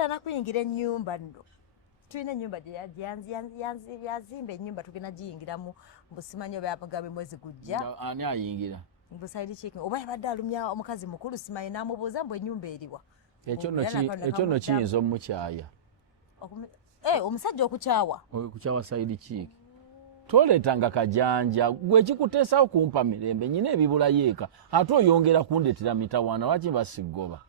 Tugenda nakuyingira ennyumba nno. Tulina ennyumba yazimba ennyumba tugenda giyingiramu mbusimanyi oba gabe mwezi gujja. Ani ayingira? Mbusaidi chicken oba yabadde alumya omukazi mukulu simanyi n'amubuuza mbu ennyumba eriwa. Ekyo nno kiyinza omukyaya. Omusajja okukyawa. Okukyawa Saidi Chick. Toletanga kajanja gwe kikuteesawo kumpa mirembe nyina ebibula yeeka ate oyongera kundetera mitawana lwaki basigoba.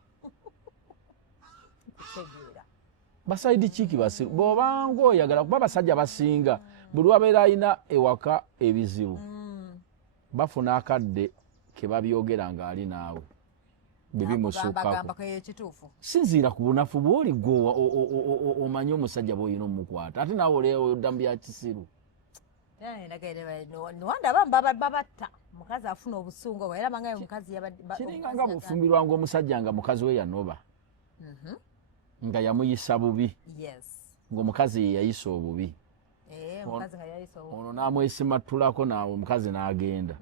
Basaidi Chick bw'obanga oyagala kuba basajja basinga buli wabeera alina ewaka ebizibu bafuna akadde ke babyogera ng'ali naawe bibimusukkako. Sinziira ku bunafu bw'oli gwe omanyi omusajja bw'olina omukwata ate naawe olidda mu bya kisiru. Nwanda babatta mukazi afuna obusungu bwe era bangaye mukazi yabadde kiringa nga bufumbirwa nga omusajja nga mukazi we yanoba nga yamuyisa bubi ng'omukazi ye yayisa obubi ono n'amwesimattulako naawe omukazi n'agenda.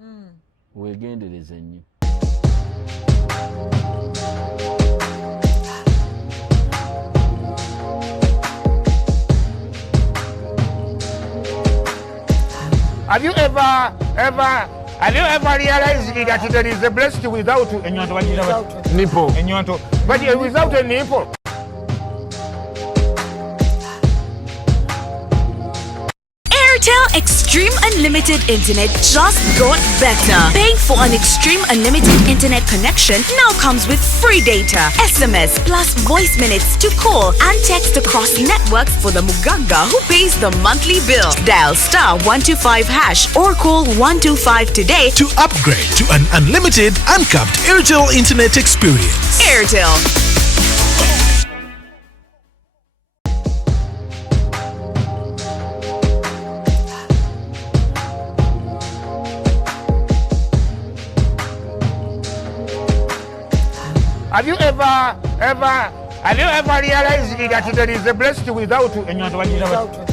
Weegendereze nnyo. Have you ever realized that there is a breast without a nipple? But without a nipple. Airtel Extreme Unlimited Internet just got better. Paying for an Extreme Unlimited Internet connection now comes with free data, SMS plus voice minutes to call and text across networks for the Muganga who pays the monthly bill. Dial *125# or call 125 today to upgrade to an unlimited, uncapped Airtel Internet experience. Airtel. Have you ever realized that there is a breast without a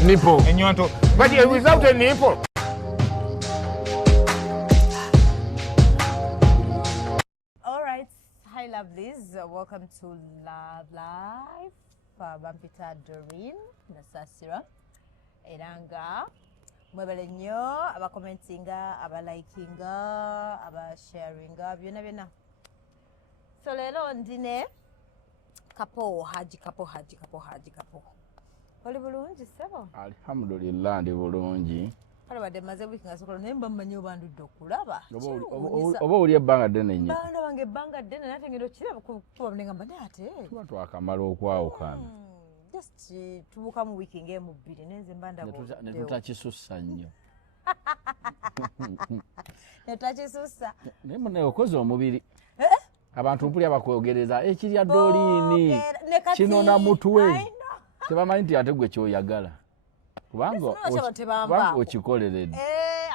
nipple? But without a nipple. All right, hi lovelies, welcome to Love Life. Bampita Doreen Nasasira Eranga mwebale nnyo abakomentinga abalikinga abasharinga byonna. So lero ndine Haji Kapo. Oli bulungi sebo? Alhamdulillah ndi bulungi. Kale badde maze wiki ngasokola naye mba mmanyi obandudde okulaba. Oba oli ebbanga ddene nnyo. Banda wange ebbanga ddene nate ngero kiraba kuba mnenga mbadde ate. Tuba twakamala okwawukana. Just tubuka mu wiki ng'emu bbiri nenze mbanda bwo. Ne tutakisussa nnyo. Ne tutakisussa. Naye munne okoze omubiri. Abantu mpulya bakwogereza ekirya Doliini kinona mutwe tebamanyi nti ate gwe kyoyagala kubanga okikoleredde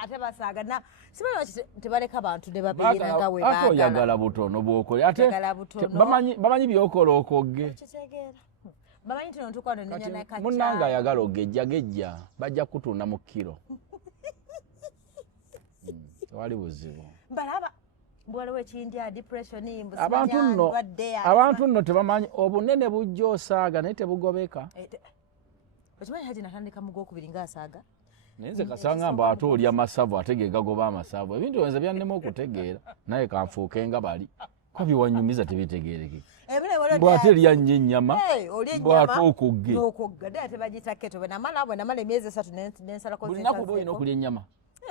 ate basaaga simanyi tebaleka abantu ne babeera nga we baagala oyagala butono bw'okola ate bamanyi byokola okogge bamanyi nti nontukwano nenya nakacca munnanga ayagala ogejja bajja kutunda mu kiro tewali buzibu balaba bwaliwo ekindya depression abantu nno tebamanyi obunene bujja osaaga naye tebugobeka. Okimanyi Haji natandika mu gwokubiri ng'asaaga naye nze kasanga mbu ate olya masavu ate ge gagoba amasavu ebintu byenze byannema okutegeera naye kanfuuke nga bali kwa biwanyumiza tebitegeereke bw'ate erya nnyo ennyama bw'ate okugge dde ate bagiyita keto bwenamala emyezi 3 nensalako bulinaku bw'olina okulya ennyama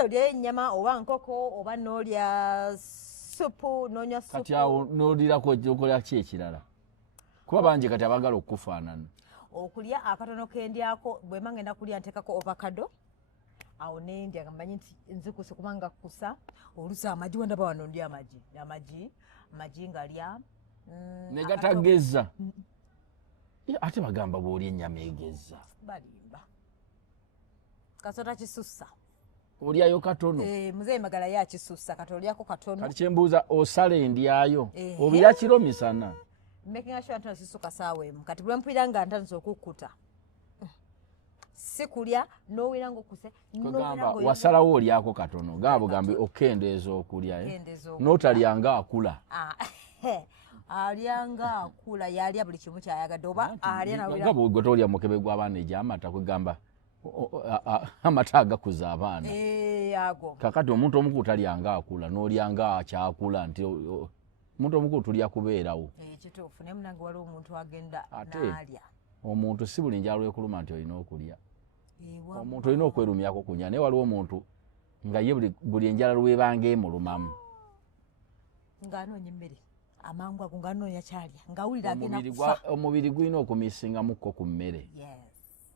olya ennyama oba nkoko oba n'olya supu nonya supu kati awo n'olirako okola ki ekirala kuba bangi kati abagala okufaanana okulya akatono kendyako bwema ngenda kulya nteekako ovakado awo nendya nga mmanyi nti nzikuse kubanga kusa olusi amagi wendaba wano ndya amagi ngalya negatagezza ate bagamba bw'olya ennyama egezza balimba kasota kisussa olyayo katono muzeeyi magala yakisussa kati olyako katono kati kyembuuza osala endyayo obira kiro misana making sure nti sisuka saawa emu kati bwe mpulira nga ntandise okukkuta si kulya n'owera ng'okuse wasalawo olyako katono gaba bugambi okendeeza okulya n'otalyanga akula alyanga akula yalya buli kimu kyayagadde oba alya nawira gwe tolya mukebe gw'abaana egy'amata kwegamba amata agakuza abaana ago kakati omuntu omukulu talyanga akula n'olyanga akyakula nti omuntu omukulu tulya kubeerawo kituufu naye munange waliwo omuntu agenda n'alya omuntu si buli njala lwekuluma nti olina okulya omuntu olina okwerumyako kunya naye waliwo omuntu nga ye buli enjala lwebanga emulumamu ng'anoonya emmere amangu ago ng'anoonya kyalya ng'awulira agenda kufa omubiri gulina okumisingamukko ku mmere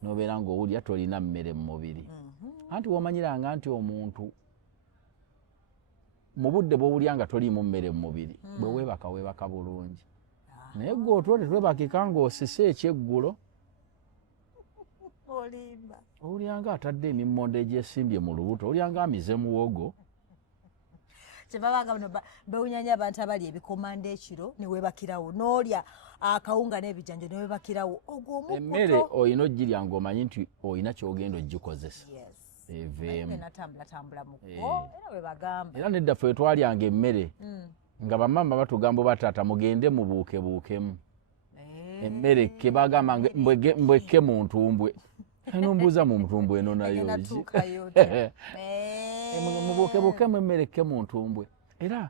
nobeera ng'owulya tolina mmere mu mubiri anti womanyiranga nti omuntu mu budde bw'owulya nga toliimu mmere mu mubiri bwe weebaka bulungi naye gwe otwo tetwebakika ng'osise ekyeggulo olimba owulyanga atadde emimmonde egyesimbye mu lubuto owulyanga amize muwogo kyebabanga bano bewunyanya abantu abalya ebikomanda ekiro neweebakirawo n'olya akawunga n'ebijjanjo neweebakirawo ogwo omukkuto emmere olina ogirya ng'omanyi nti olina kyogenda ogikozesa eveemu natambulatambula mukko era webagamba era nedda ffe twalyanga emmere nga bamama batugamba bataata mugende mubuukebuukemu emmere ke bagamba mbweke mu ntumbwe nombuuza mu ntumbwe eno nayo mubuukebuukemu emmere ke mu ntumbwe era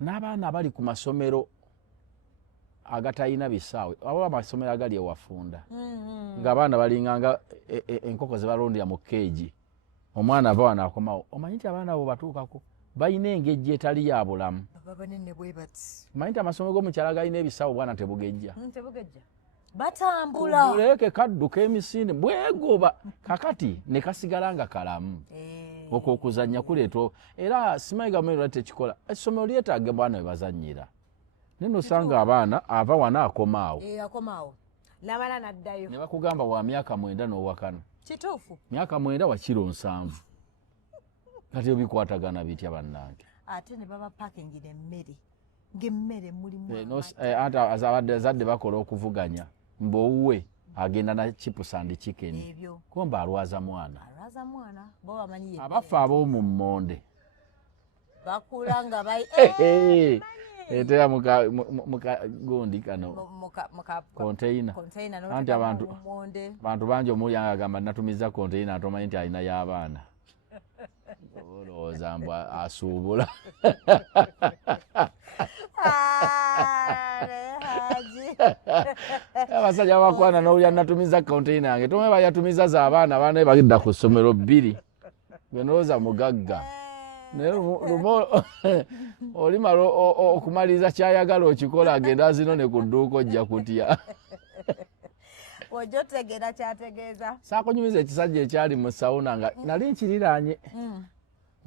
n'abaana abali ku masomero agatayina bisaawe abo amasomero agali ewafunda ng'abaana balinganga enkoko ze balondera mu keegi omwana ava wano akomawo omanyi nti abaana abo batuukako balina engejja etali ya bulamu omanyi nti amasomero g'omukyala galina ebisaawe bwana tebugejja batambula buleke kadduka emisinde bwegoba kakati ne kasigala nga kalamu okwo okuzannya kuleeta era simayiga mwero tekikola essomero lyetaaga bwana we bazannyira naye nosanga abaana ava wano akomaawo n'abaana n'addayo ne bakugamba wa myaka 9 n'owakana kituufu myaka 9 wa kiro 7 kati obikwatagana bitya bannange ate ne baba pakingira emmere ng'emmere mulimu ate azadde bakola okuvuganya mbowuwe agenda na chips and chicken kumba alwaza mwana bo bamanyi abafa ab'omu mmonde bakula nga etera muka gundi kano container anti abantu bangi omulya agamba natumiza container atomanyi nti alina y'abaana olowooza mbw asuubula abasajja bakwana n'owulya natumiza container yange tomwe bayatumiza z'abaana abaana bagenda ku ssomero 2 benooza mugagga naye olimala okumaliriza kyayagala okikola agenda azinone ku dduuka ojja kutya ojja otegeera kyategeeza saakunyumiza ekisajja ekyali mu sawuna nga nali nkiriraanye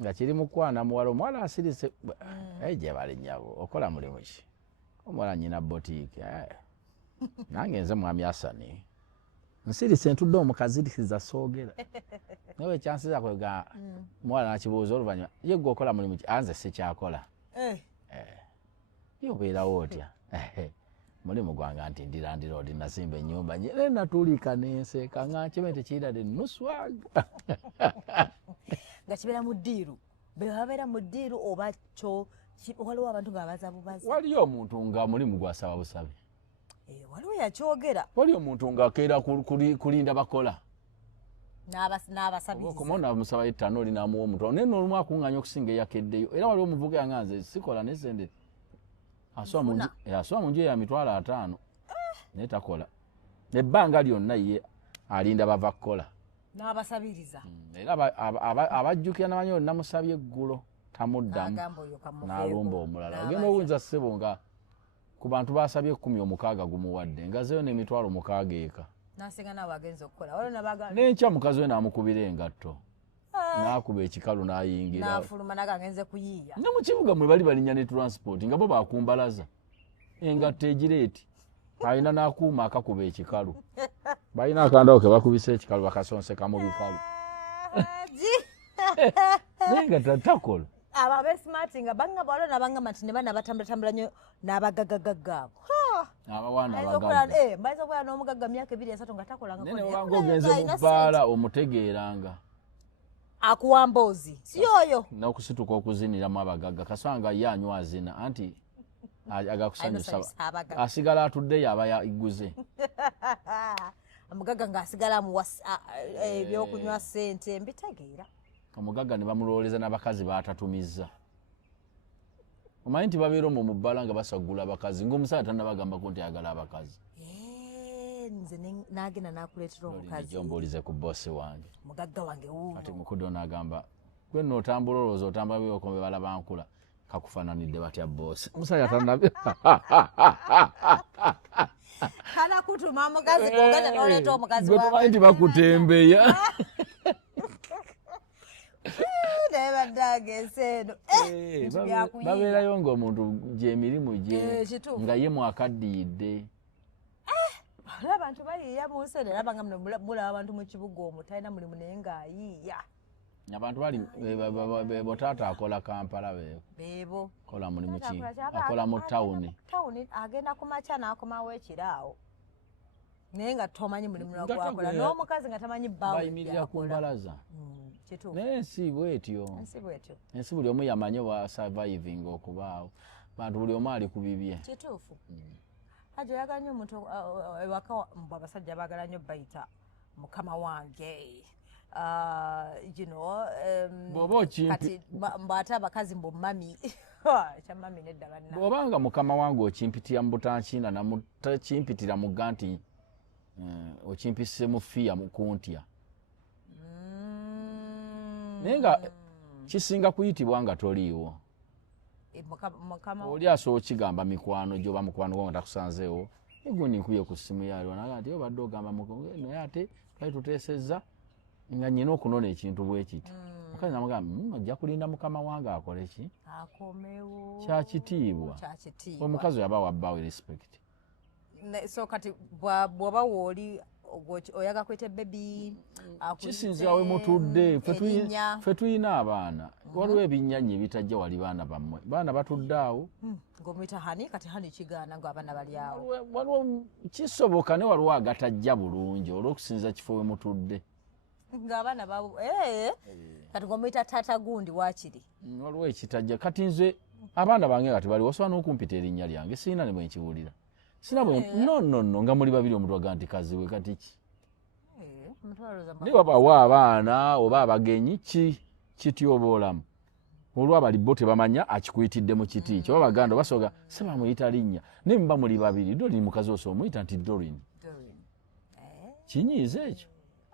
nga kiri mukwana muwala omuwala asirise gye bali nnyabo okola mulimu ki omuwala nnyina botiiki nange nze mwami Asani nsirise ntudde omukazirikiza soogera nawe ekyansiza kwega muwala nakibuuza oluvannyuma ye gwe okola mulimu ki anze sikyakola ye obeerawo otya mulimu gwange nti ndirandira odi nasimba ennyumba nyere natuulika nenseeka nga nkime tekiiradde nuswaga nga kibeera mu ddiiru bebabeera mu ddiiru oba kyo waliwo abantu nga bazabubaza waliyo omuntu nga mulimu gwasaba busabe waliwo yakyogera waliyo omuntu nga akeera kulinda bakola n'abasabiriza okomona musaba ettano olinamuwa omutono naye n'olumu akuŋŋanya okusinga eyakeddeyo era waliwo omuvuga yanganze sikola nesente aswa mu nju ya mitwalo 5 naye takola ebbanga lyonna ye alinda bava kukola n'abasabiriza era abajjukira namanyi namusabye eggulo tamuddamu n'alumba omulala ogenda owunza ssebo nga ku bantu basabye 16 gumuwadde ngazeyo n'emitwalo 6 eka nasinga nawe agenza okukola n'enkya mukazi we n'amukubira engatto n'akuba ekikalu n'ayingira n'afuluma naga agenze kuyiiya ne mu kibuga mwe bali balinnya ne transport nga bo bakumbalaza engatto egireeti alina n'akuuma akakuba ekikalu balina akandawo ke bakubisa ekikalu bakasonseka mu bikalu naye nga takola abo abesmart nga banga bwalo nabangamba nti ne bana batambulatambula nnyo n'abagaggagagga abo abawaana mbayiza okukola n'omugagga myaka 2-3 nga takolanga nene wabanga ogenze mu bbaala omutegeeranga akuwa mboozi si oyo n'okusituka okuziniramu abagagga kasanga ye anywa azina anti agakusanyusa Abaga. asigala atuddeyo aba yaguze Omugagga ng'asigala mu ebyokunywa ssente mbitegeera. omugagga ne bamulowooleza n'abakazi baatatumizza omanyi nti babeera omwo mu bbala nga basagula abakazi ng'omusajja tannabagambako nti ayagala abakazi Nze n'agenda n'akuleetera omukazi. gyombuulize ku boosi wange Mugagga wange wuuno. ati mukudde n'agamba gwe nno otambula olowooza otambula byokombe balaba nkula kakufaananidde batya boosi omusajja tannabe Kala kutuma mukazi kugenda n'oleeta omukazi gwe tomanyi nti bakutembeya naye baddaga enseeno babeerayo ng'omuntu gy'emirimu gye kituufu. nga ye mwakaddiidde Era abantu bayiiya mu nsi eno era nga mulaba abantu mu kibuga omwo talina mulimu naye ng'ayiiya. abantu bali botaata akola Kampala Beebo. kola mulimu ki akola mu tawuni Tawuni agenda ku makya n'akomawo ekiraawo. Naye nga tomanyi mulimu gwakola n'omukazi nga tamanyi bbaawe. bayimirira ku mbalaza Kituufu. naye ensi bwetyo Ensi bwetyo. ensi buli omu yamanyi wa surviving okubaawo bantu buli omu ali ku bibye Kituufu. Ajo oyagala nnyo omuntu ewaka mbwe abasajja baagala nnyo bayita mukama wange. Bw'oba okimpi Kati mbw'ate abakazi mbu mami. Kya mami nedda banna. bw'obanga mukama wange okimpitira mu butankiina namukimpitira mu gga nti okimpise mu fiya mu kuntya naye nga kisinga kuyitibwa nga toliiwo Mukama oli asobola okigamba mikwano gy'oba mukwano gwo nga takusanzeewo egundi nkuye ku ssimu yaliwo naga nti obadde ogamba naye ate twali tuteesezza nga nnyina okunona ekintu bwe kiti mukazi namugamba ojja kulinda mukama wange akole ki akomewo kyakitiibwa omukazi yaba wabbaawe respect so kati bw'oba wooli oyaga kweta bebi kisinzira we mutudde ffe tulina abaana waliwo ebinnyanya ebitajja wali baana bammwe baana batudde awo ng'omuyita hani kati hani kigaana ng'abaana bali awo waliwo kisoboka ne waliwo agatajja bulungi olw'okusinza kifo we mutudde ng'abaana babo kati ng'omuyita taata gundi waakiri waliwo ekitajja kati nze abaana bange kati bali osobola n'okumpita erinnya lyange sirina ne bwe nkiwulira sina bwe no nga muli babiri omuntu waga nti kaziwe kati ki naye wabawo abaana oba abagenyi kityoba olamu olwabali bo tebamanya akikuyitidde mu kiti kyo babaganda basoga se bamuyita linnya naye muba muli babiri Dorin mukazi ose omuyita nti Dorin kinyiiza ekyo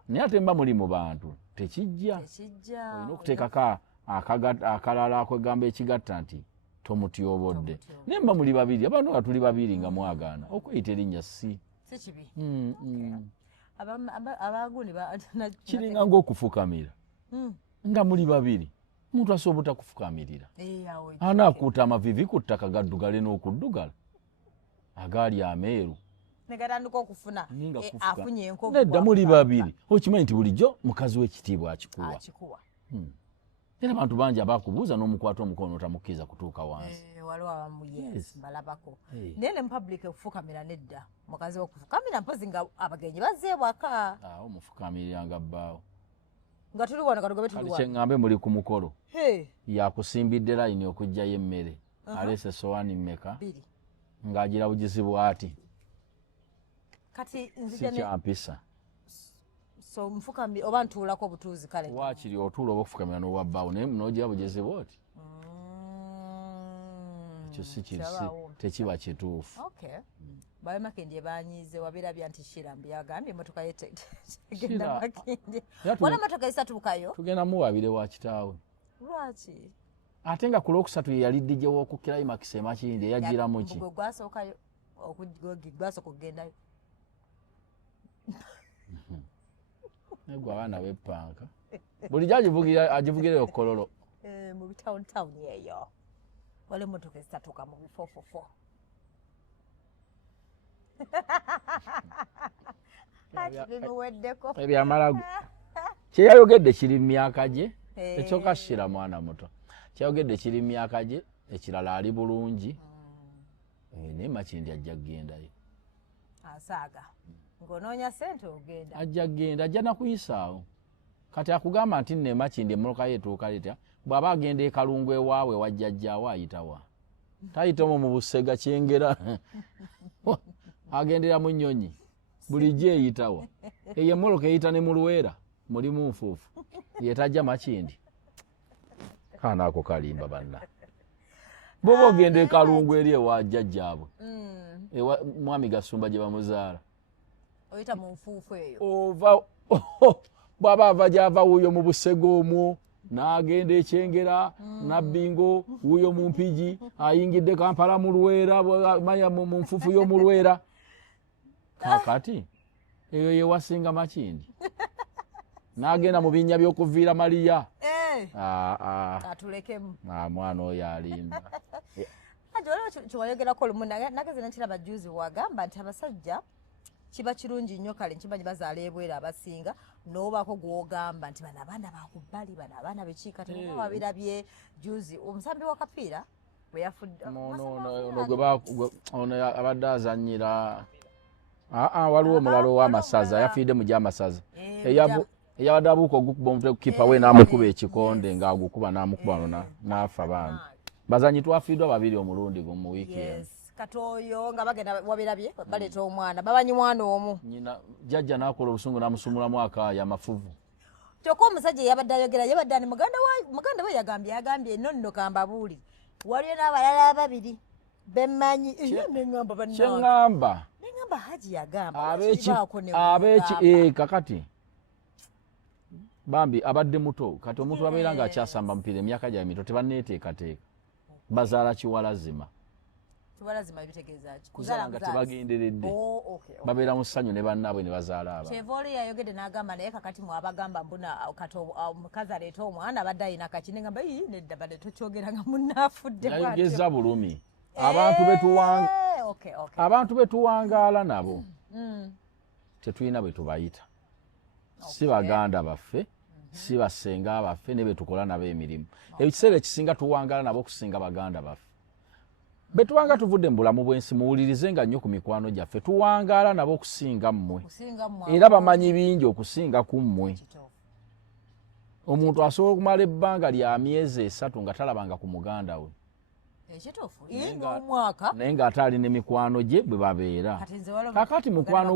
naye ate muba muli mu bantu tekijja olina okuteekako akalala akwegamba ekigatta nti tomutyobodde naye muba muli babiri abantu nga tuli babiri nga mwagaana okweyita erinnya si kibi abagundi kiringa ng'okufukamira nga muli babiri omuntu asobola obutakufukamirira anaakuuta amavivi ku ttaka gaddugale n'okuddugala agaali ameeru negatandika okufuna afunye enkovu nedda muli babiri okimanyi nti bulijjo mukazi w'ekitiibwa akikuwa era abantu bangi abakubuuza n'omukwata omukono otamukkiriza kutuuka wansi waliwo abamu balabako naye ne mupublic okufukamira nedda mukazi wokufukamira mpozi nga abagenyi bazze ewaka omufukamiranga bbaawo nga tuli wano katugabe tuli wano kyeŋŋambe muli ku mukolo yakusimbidde layini okugjayo emmere aleese sowaani mmeka ng'agira bugizi bw'ati kati si kyampisa so mfukamira oba ntuulako obutuuzi kale waakiri otuula oba okufukamira n'owabbaawo naye n'ogira bugizi bw'oti ekyo si tekiba kituufu bawe Makindye banyiize wabirabya nti Shirambi yagambye emmotoka ye tegenda Makindye wala emmotoka esatuukayo tugenda muwabire wa kitaawe lwaki ate nga ku lwokusatu ye yali dijje w'oku Climax e Makindye eyagiramu ki gwasookayo gwasooka okugendayo negwe abaana b'eppanka bulijjo agivugirayo Kololo mu bitawuni eyo wala emmotoka ezitatuuka mu bifofofo ebyamalago kyeyayogedde kiri mu myaka gye ekyoka Shira mwana muto kyeyayogedde kiri mu myaka gye ekirala ali bulungi naye Makindye ajja kugendayo asaaga ng'onoonya ssente ogenda ajja kugenda ajja nakuyisaawo kati akugamba nti nne Makindye emmotoka ye etuuka litya bw'aba agenda e Kalungu ewaabwe wajjajjaawo ayitawa tayitamu mu Busega Kyengera agendera mu Nnyonyi bulijjo eyitawa eyo emmoloka eyita ne mu Luweera mulimu nfuufu yetajja Makindi kaana ako kalimba banna boba ogenda Kalungu eri ewa jjajjaabwe ewa mwami Gasumba gye bamuzaala oyita mu nfuufu eyo ova bw'aba ava gy'ava wuuyo mu Busega omwo n'agenda Ekyengera Nabbingo wuuyo mu Mpigi ayingidde Kampala mu Luweera manya mu nfuufu y'omu Luweera kakati eyo yewasinga Makindi n'agenda mu binnya by'okuviira Mariya atulekemu mwana oyo alimba ati waliwo kyewayogerako olumu nageze nakiraba juzi wagamba nti abasajja kiba kirungi nnyo kale nkimanyi bazaala ebweru abasinga n'obaako gw'ogamba nti bano abaana bakubbali bano abaana bekiika temuba wabirabye juzi omusambi wa kapiira bwe yafudde ono abadde azannyira waliwo omulala ow'amasaza yafiidde mu gy'amasaza eyabadde abuuka ogukuba omutwe kukipa we n'amukuba ekikonde ng'agukuba n'amukuba n'afa baana bazanyi twafiiddwa babiri omulundi mu wiiki eno katoyo nga bagenda wabirabye baleeta omwana babanyi mwana omu nyina jjajja n'akola obusungu n'amusumulamu akaaya amafuvu kyokka omusajja yabadde ayogera yabadde ani muganda we yagambye nno kambabuuli waliyo n'abalala ababiri bemmanyi kyeŋŋamba Haji yagamba abeki kakati bambi abadde muto kati omuntu abeera ng'akyasamba mupiira emyaka gya mito tebanneeteekateeka bazaala kiwalazima kuzaala nga tebagenderedde babeera mu ssanyu ne bannaabwe ne bazaala aba Chevoli yayogedde n'agamba naye kakati mwabagamba mbuna omukazi aleeta omwana abadde ayina kakine ngamba nedda badde tokyogera nga munnaafudde yayogeza bulumi abantu betuwangaala nabo tetulina bwe tubayita si baganda baffe si basenga baffe ne betukola nabo emirimu ekiseera ekisinga tuwangaala nabo okusinga baganda baffe betuwanga tuvudde mu bulamu bw'ensi muwulirize nga nnyo ku mikwano gyaffe tuwangaala nabo okusinga mmwe era bamanyi bingi okusinga ku mmwe omuntu asobola okumala ebbanga lya myezi 3 nga talabanga ku muganda we naye ng'ate alina emikwano gye bwe babeera kakati mukwano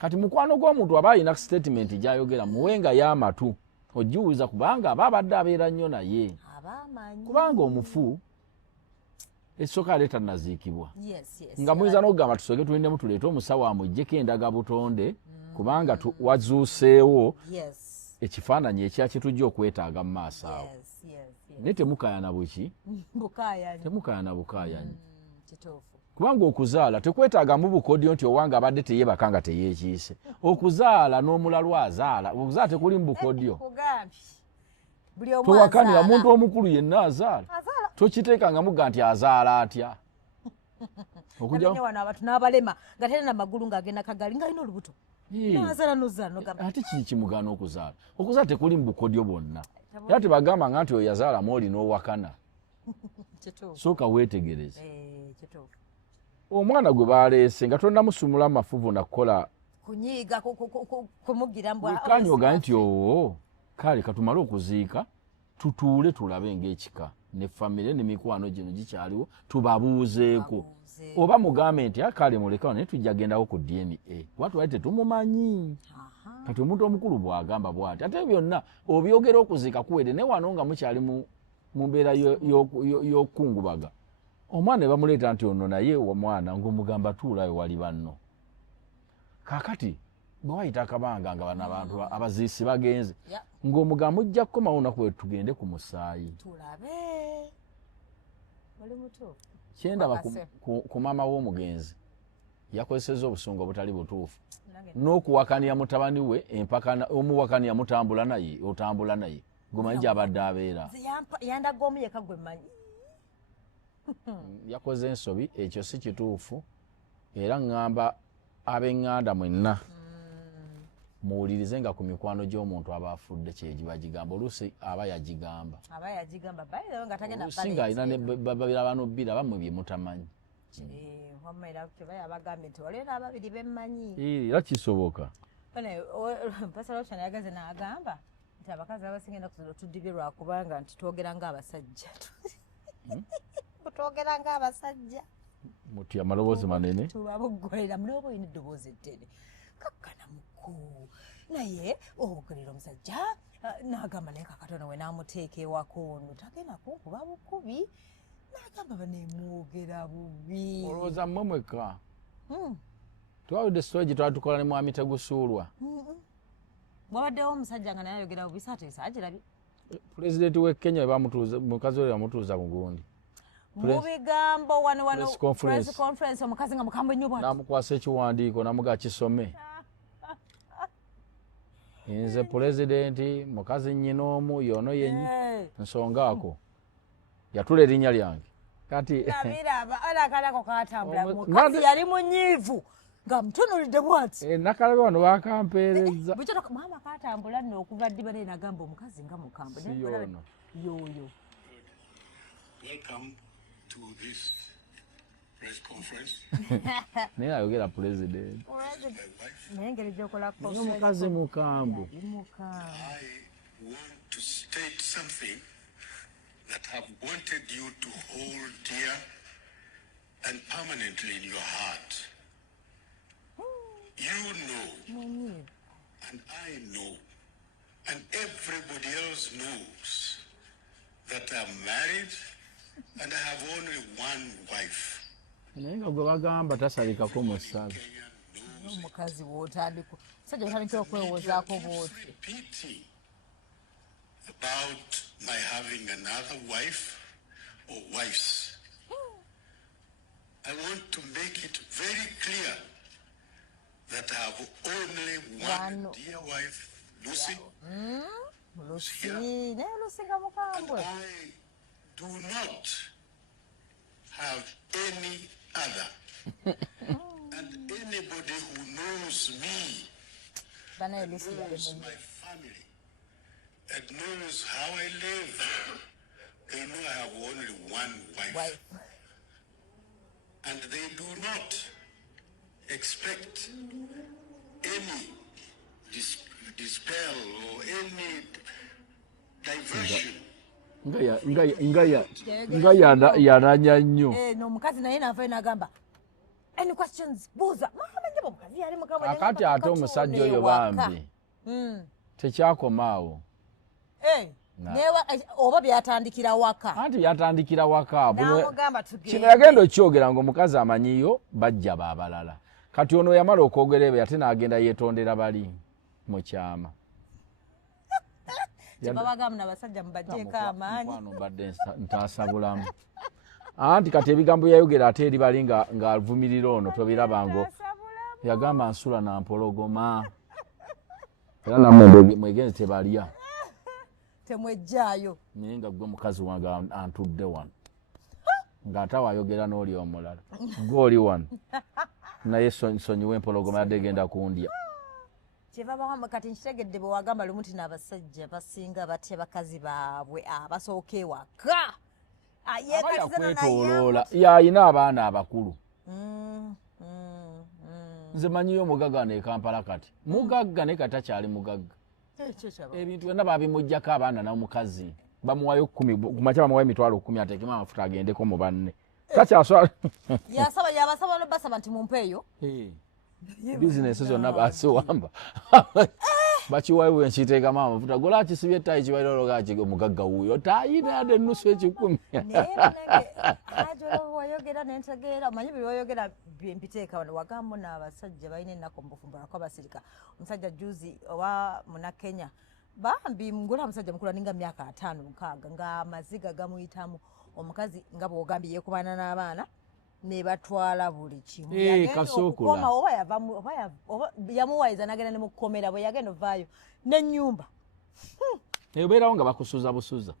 kati mukwano gw'omuntu aba alina statement gy'ayogera muwenga y'amatu ogiwuliza kubanga aba abadde abeera nnyo naye kubanga omufu esooka aleeta naziikibwa nga muyinza n'okugamba tusooke tulindemu tuleete omusawo amuggyeko endaga butonde kubanga wazuuseewo ekifaananyi ekya kitujja okwetaaga mu maaso awo naye temukaayana buki temukaayana bukaayanyi kubanga okuzaala tekwetaagamu bukodyo nti owange abadde teyeebaka nga teyeekiise okuzaala n'omulalwa azaala okuzaala tekuli mu bukodyo towakanira muntu omukulu yenna azaala tokiteekanga muga nti azaala atya n'abalema nga talina magulu ng'agenda kagali ng'alina olubuto ate kiki kimugaana okuzaala tekuli mu bukodyo bwonna era tebagamba nga nti oyo yazaalamu oli n'owakana sooka weetegereze omwana gwe baleese nga tonnamusumula mafuvu nakukola kunyiiga kumugira wekanya ogambe nti owo kale katumale okuziika tutuule tulabe ng'ekika ne famire ne mikwano gino gikyaliwo tubabuuzeeko oba mugambe nti kale mulekawo naye tujja gendawo ku DNA kuba twali tetumumanyi kati omuntu omukulu bw'agamba bw'ati ate byonna obyogera okuziika kuwedde ne wano nga mukyali mu mbeera y'okukungubaga omwana ne bamuleeta nti ono naye omwana ng'omugamba tuulayo wali banno kaakati bwe wayita akabanga nga bano abantu abaziisi bagenze ng'omugamba ojja kukomawo olunaku lwe tugende ku musaayi kyendaba ku maama w'omugenzi yakozesezza obusungu obutali butuufu n'okuwakanira mutabani we empaka omuwakanira mutambula naye otambula naye gomanyi gy'abadde abeera yandaga omu yeka gwe mmanyi yakoze ensobi ekyo si kituufu era ŋŋamba ab'eŋŋanda mwenna muwulirize nga ku mikwano gy'omuntu aba afudde kyegibagigamba oluusi aba yagigamba oluusi ng'alina babira bano bbiri abammwe bye mutamanyi era kisoboka pasaloshana yagaze n'agamba nti abakazi abasinga ennaku zino tuddibye lwakubanga nti twogera ng'abasajja Butogera nga abasajja. Muti amaloboozi manene. Tubabugolera munobo ine ddoboozi eddene. Kakkana mukulu. Naye obukolera omusajja n'agamba naye kakatono we n'amuteeka ewako ono tagenda kunkuba bukubi. N'agamba baneemwogera bubi. Olowooza mmwe mwekka. Twawudde story gye twatukola ne mwami Tegusuulwa. Bwabaddewo omusajja nga naye ayogera bubi sateesa agirabye. Pulezidenti w'e Kenya bamutuuza mukazi we bamutuuza ku gundi. Mu bigambo wano press conference omukazi nga mukambwe nnyo bw'ati. Namukwasa ekiwandiiko namuga kisome. Nze pulezidenti mukazi nnyina omu yono yenyi nsonga ako. Yatula erinnya lyange. Kati Nabiraba alakalako katambula mukazi yali munyiivu nga mutunulidde bw'ati. Nakalabe wano bakampeereza. Bukyatoka maama katambula nno okuva ddi bale nagamba omukazi nga mukambwe. Yono. Yoyo. Welcome to this press conference. Naye ayogera pulezidenti. Naye engeri gy'okola Naye omukazi mukambwe. I want to state something that I've wanted you to hold dear and permanently in your heart. You know, and I know, and everybody else knows that I'm married and I have only one wife. Naye nga gwe bagamba tasalikako mu ssaza. Omukazi w'otandika musajja otandikira okwewoozaako bw'oti. Repeating about my having another wife or wives. I want to make it very clear that I have only one dear wife, Lucy. Lucy, naye Lucy nga mukambwe. And I do not have any other. And anybody who knows me, knows my family, and knows how I live, they know I have only one wife. And they do not expect any dispel or any diversion. Nga yananya nnyo. N'omukazi naye n'avaayo n'agamba any questions buuza. Mama nnyabo omukazi yali mukambwe. Akati ate omusajja oyo bambi. Tekyakomaawo. Oba byatandikira waka. Anti byatandikira waka. N'amugamba tugende. Kino yagenda okyogera ng'omukazi amanyiyo bajja baabalala. Kati ono yamala okwogera ebyo ate n'agenda yeetondera bali mu kyama. Babagamba n'abasajja mubaggyeko amaanyi. Mukwano mbadde ntaasa bulamu. Anti kati ebigambo yayogera ate eri bali ng'avumirira ono tobirabango. Yagamba nsula na mpologoma. Era nammwe mwegenze tebalya. Temwejjaayo. Naye nga gwe mukazi wange antudde wano. Ng'ate wayogera n'oli omulala. Gwe oli wano. Naye nsonyiwa empologoma yadde egenda kundya. Kyebaba kati nkitegedde bwe wagamba lumu nti n'abasajja basinga batya bakazi baabwe abasooka ewaka. Yakwetoloola y'ayina abaana abakulu. Nze manyiyo omugagga ne Kampala kati. Mugagga ne kati takyali mugagga. Ebintu byonna babimuggyako abaana n'omukazi. Bamuwayo 10 kumakya bamuwayo emitwalo 10 ateekemu amafuta agendeko mu banne. Takyaswala. Yabasaba basaba nti mumpeeyo. Bizinesi zonna basiwamba. Bakiwayo enkiteekamu amafuta. Gola kisibye ettayi kibaliro gaki omugagga wuuyo. Tayina yadde ennusu ekikumi. Naye banange ajola wayogera n'entegeera omanyi bye wayogera byempiteeka wano wagambo n'abasajja balina ennaku mubufumbalako abasirika. Omusajja juzi owa Munakenya bambi ngula omusajja mukulu aninga myaka 5-6 ng'amaziga gamuyitamu omukazi nga bw'ogambye yeekubana n'abaana ne batwala buli kimu. Kasookula. Oba yamuwayiza n'agenda ne mu kkomera bwe yagenda ovaayo n'ennyumba. Ebeerawo nga bakusuza busuza.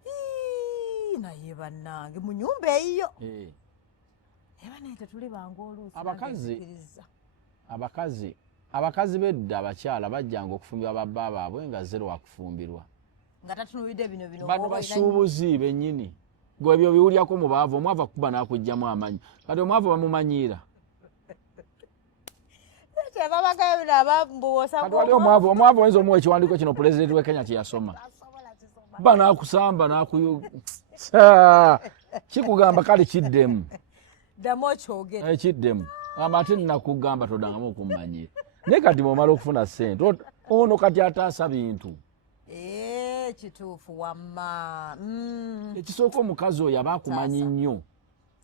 Naye bannange mu nnyumba eyo. Eba naye tetuli bangu oluusi. Abakazi bedda abakyala bajjanga okufumbirwa babba baabwe nga zero wakufumbirwa. Nga tatunulidde bino. Bano basuubuzi bennyini. Gwe ebyo biwulyako mu baavu omwavu akuba n'akugyamu amanyi. Kati omwavu bamumanyiira. Babagayo bino abambuwosa. Kati wali omwavu oyinza omuwa ekiwandiiko kino pulezidenti w'e Kenya kye yasoma. Ba n'akusamba n'akuyu. kikugamba kale kiddemu ddamu okyogere kiddemu amate nakugamba todangamu okumanyira naye kati bwomala okufuna ssente ono kati ataasa bintu kituufu wamma ekisooka omukazi oyo aba akumanyi nnyo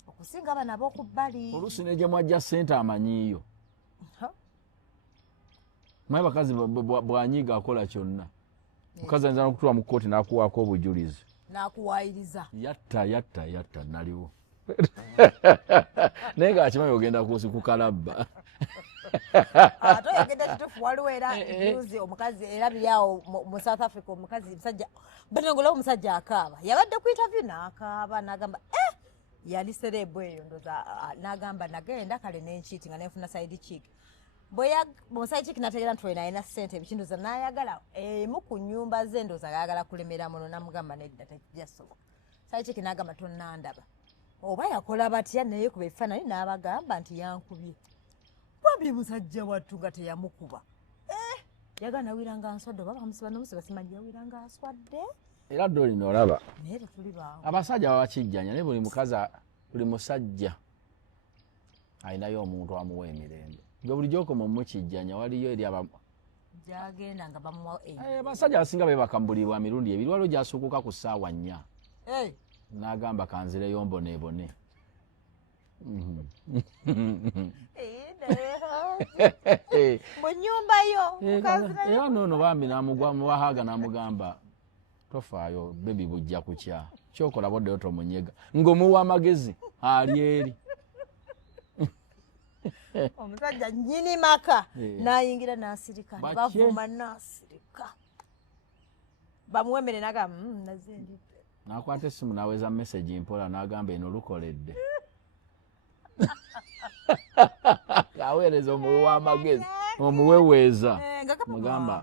okusinga abana ab'okubbali oluusi ne gye mwajja ssente amanyiiyo maye bakazi bwanyiiga akola kyonna mukazi ayinza n'okutula mu kkooti n'akuwaako obujulizi n'akuwaayiriza yatta naliwo naye ng'akimanyi ogenda kukalabba ate oyogedde kituufu waliwo era juzi omukazi era biri awo mu South Africa omukazi musajja banongolawo omusajja akaaba yabadde ku interview n'akaaba n'agamba yali serebu eyo ndoza n'agamba nagenda kale n'enkiiti nga nenfuna side chick side chick nategeera nti alina ssente ebikindoza n'ayagala emu ku nnyumba ze ndoza ayagala kulemera muno namugamba nedda tekijjasoboka side chick n'agamba tonnandaba oba yakola batya naye kuba ebifaananyi n'abagamba nti yankubye bambi musajja wattu nga teyamukuba yagala nawiranga nswadde oba bamusiba nomusiba simanyi yawiranga aswadde era dde olina olaba naye tetuli baawo abasajja babakijjanya naye buli musajja alinayo omuntu amuwa emirembe nga bulijjo okoma omukijjanya waliyo eri gyagenda nga bamuwa abasajja abasinga bebaka mu buli lwa mirundi ebiri waliwo gyasuukuka ku ssaawa 4 n'agamba kanzireyo mboneebone mu nnyumba yo era noono bambi namugwa mubahaga namugamba tofaayo bebi bujja kukya kyokola boddeyo tomunyega ng'omuwa amagezi ali eri omusajja nnyini maka n'ayingira n'asirika ne bavuma n'asirika bamuwa emmere n'agamba nazendidde n'akwata essimu n'aweza message mpola n'agamba eno lukoledde aweereza omuwe w'amagezi omuweweeza mugamba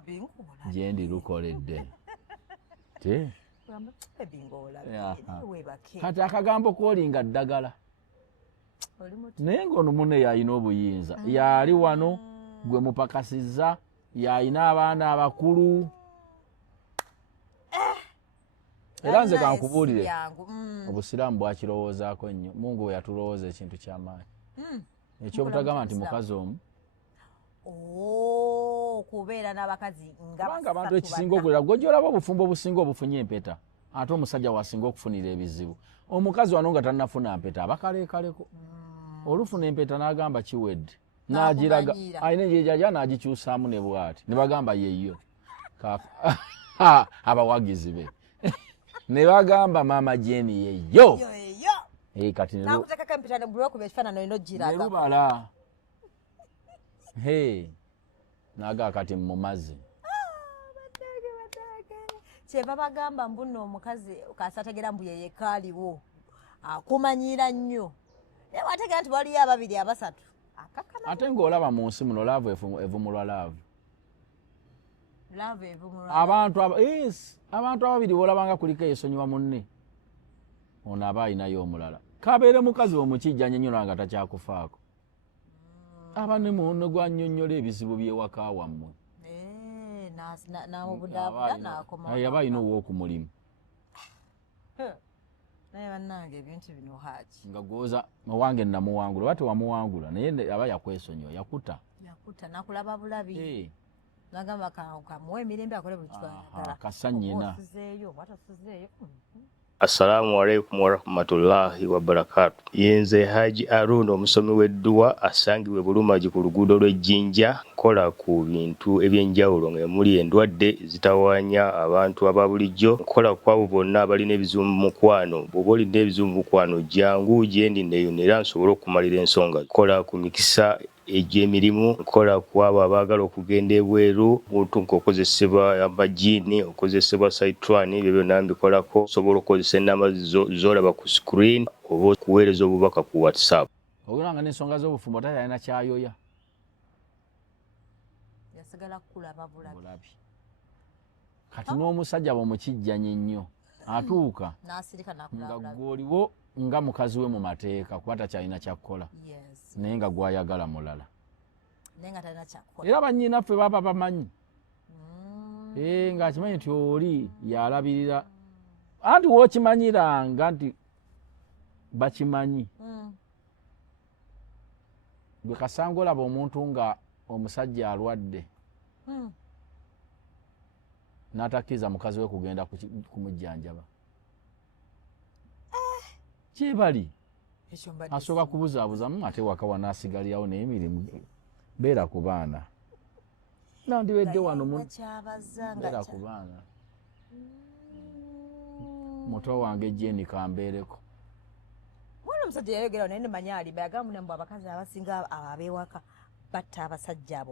gyendi lukoledde kati akagambo koolinga ddagala naye ng'ono munne yalina obuyinza yali wano gwe mupakasizza yalina abaana abakulu era nze kankubuulire obusiraamu bwakirowoozaako nnyo mungu we yatulowooza ekintu ky'amaanyi ekyobutagamba nti mukazi omu kubeera n'abakazi kubanga abantu ekisinga okulera gwe gyolaba obufumbo obusinga obufunye empeta ate omusajja wasinga okufunira ebizibu omukazi wano nga tannafuna mpeta abakaleekaleko olufuna empeta n'agamba kiwedde n'agiraga alina egyejajja n'agikyusaamu ne bw'ati ne bagamba yeyo abawagizi be ne bagamba maama Jeni yeyo kati nerubala naga kati mu mazzi kyeva bagamba mbuno omukazi kasategera mbu yeye kaaliwo akumanyira nnyo naye wategeera nti waliyo ababiri abasatu ate ng'olaba mu nsi muno laavu evumulwa laavu abantu ababiri boolabanga kuliko esonyiwa munne ono aba alinayo omulala kabeere mukazi omukijjanya nnyo nga takyakufaako aba ne muno gwannyonnyola ebizibu by'ewaka wammwe aba alina ow'okumulimu naye bannange ebintu bino haki nga gwoza owange namuwangula oba tewamuwangula naye aba yakwesonyiwa yakuta nakulaba bulabi nagamba kamuwa emirembe akole buli kitwagala kasanyina Assalamu alaikum warahmatullahi wabarakatuh. Yenze Haji Arun omusomi w'edduwa asangibwe Bulumagi ku luguudo lw'Ejjinja nkola ku bintu ebyenjawulo nga muli endwadde zitawaanya abantu ababulijjo nkola ku abo bonna abalina ebizibu mu mukwano bw'oba olina ebizibu mu mukwano jangu gyendi neeyonera nsobole okumalira ensonga nkola ku mikisa egy'emirimu nkola ku abo abaagala okugenda ebweru buntu nk'okozesebwa amajiini okozesebwa saitwani ebyo byonna mbikolako osobola okukozesa ennamba z'olaba ku screen oba okuweereza obubaka ku WhatsApp. Ogulanga n'ensonga z'obufumbo tali alina kyayoya yasigala kulaba bulabi kati n'omusajja bw'omukijjanye nnyo atuuka nga gw'oliwo nga mukazi we mu mateeka kuba takyalina kyakkola naye nga gwayagala mulala era bannyinaffe baba bamanyi ng'akimanyi nti oli yalabirira anti wookimanyiranga nti bakimanyi gwe kasanga olaba omuntu nga omusajja alwadde n'atakkiriza mukazi we kugenda kumujjanjaba kyebali asooka kubuzaabuzamu ate waka wanaasigalirawo n'emirimu beera ku baana nandibedde wano beera ku baana muto wange Jeni kambeereko mwana omusajja yayogerawo naye nemanya aliba yagamba munambu abakazi abasinga abeewaka batta abasajja abo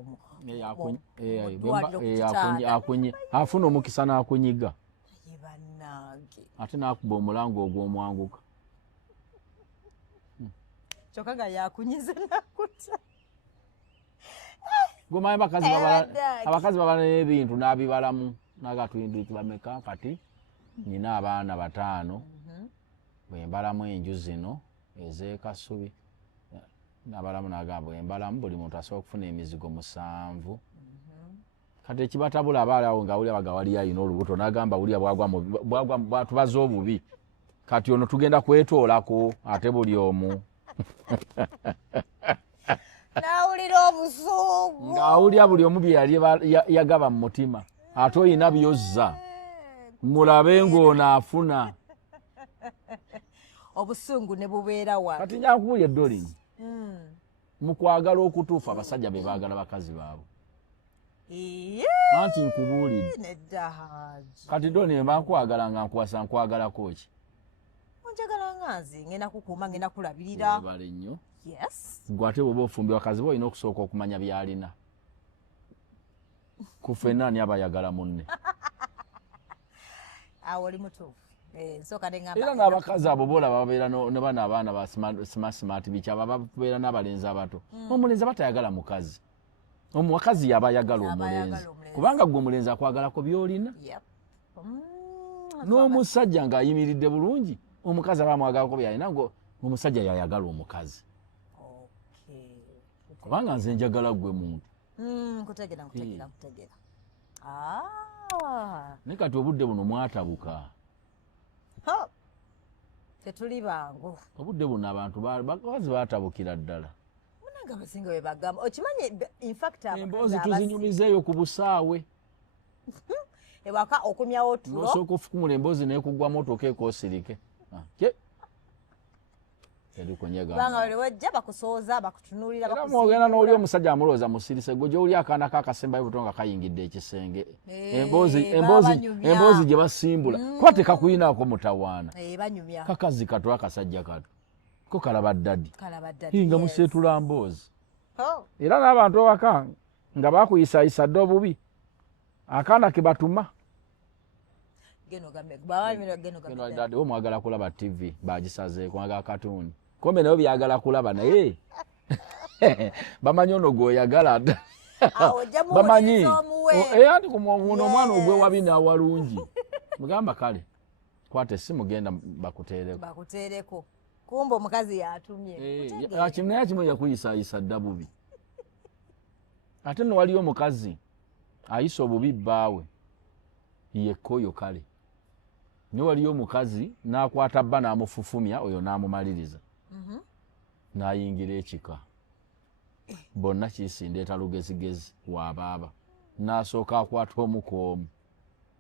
afuna omukisa n'akunyiga ye bannange ate n'akuba omulango ogw'omwanguka kyokka nga yakunyize nakuta gomanyi abakazi babala n'ebintu n'abibalamu nagatwindu tubameka kati nina abaana 5 bwembalamu enju zino ez'ekasubi nabalamu nagamba bwembalamu buli muntu asobola okufuna emizigo 7 kati ekibatabula abaalawo nga awulya bagawaliyo ayina olubuto nagamba awulya bwatubaza obubi kati ono tugenda kwetoolako ate buli omu nawulira obusungu ng'awulya buli omu bye yali yagaba mu mutima ate oyina byozza mulabe ng'ono afuna obusungu ne bubeera wa kati njakubuulya eddolini mu kwagala okutuufu abasajja be baagala bakazi baabwe anti nkubuulidde kati ddolini mba nkwagala nga nkuwasa nkwagalako ki onjagala nga nze ngenda kukuuma ngenda kulabirira bale nnyo yes gwe ate bwoba ofumbi bakazi be olina okusooka okumanya by'alina ku ffenna ani abayagala munne awo oli mutuufu era n'abakazi abo boolaba babeera ne bano abaana ba smart bikyaba babeera n'abalenzi abato omulenzi batayagala mukazi omuwakazi yaba ayagala omulenzi kubanga gwe omulenzi akwagalako by'olina n'omusajja ng'ayimiridde bulungi omukazi aba amwagalako by'alina omusajja yayagala omukazi kubanga nze njagala gwe muntu kutegeera naye kati obudde buno mwatabuka tetuli bangu obudde buno abantu bakazi batabukira ddala munanga abasinga bwe bagamba okimanyi infact emboozi tuzinyumizeeyo ku busaawe ewaka okumyawo tulo nosooka ofukumula emboozi naye kugwamu otuukeeko osirike banga wali wajja bakusooza bakutunuulira mwogenda n'oli omusajja amulooza musirise gwe gy'oli akaana kakasembayo buto nga kayingidde ekisenge emboozi gye basimbula kuba tekakuyinaako mutawaana kakazi kato akasajja kato ko kalaba ddadi nga museetula mboozi era n'abantu ewaka nga bakuyisayisa dde obubi akaana ke batuma dadi omwagala kulaba tv bagisazeeko mwagala katuuni kombe nayo byagala kulaba naye bamanyi ono gweoyagala bamanyi anti kuno omwana ogwewabi nawalungi mugamba kale kwata essimu genda bakuteereko kumba omukazi yatumye naye akimu yakuyisayisa dda bubi ate no waliyo omukazi ayisa obubi bbaawe yekkoyo kale ne waliyo omukazi n'akwata bba n'amufufumya oyo n'amumaliriza n'ayingira ekika bonna kisindeeta lugezigezi waabaaba n'asooka akwata omu ku omu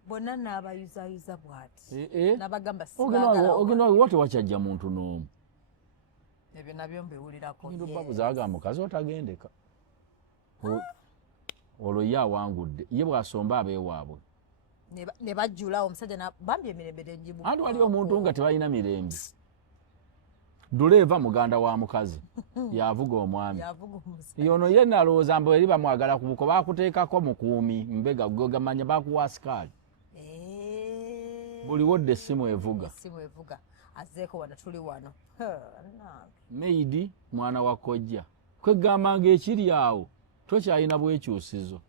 bonna n'abayuzayuza bw'ati n'abagamba ogenda wa tewakyajja muntu n'omu ebyo nabyo mbiwulirako babuzaga mukazi otagendeka olwo ye awangudde ye bw'asomba abeewaabwe ne bajjula omusajja bambi emirembe tenjibu anti wali omuntu nga tebalina mirembe duleeva muganda wa mukazi yavuga omwami yono ye nalowooza mbu eri bamwagala ku buko bakuteekako mukuumi mbega gogamanya bakuwa sikaali buli wodde essimu evuga azeeko wano tuli wano meidi mwana wa kojja kwegamba ng'ekiri awo tokyalina bwekyusizo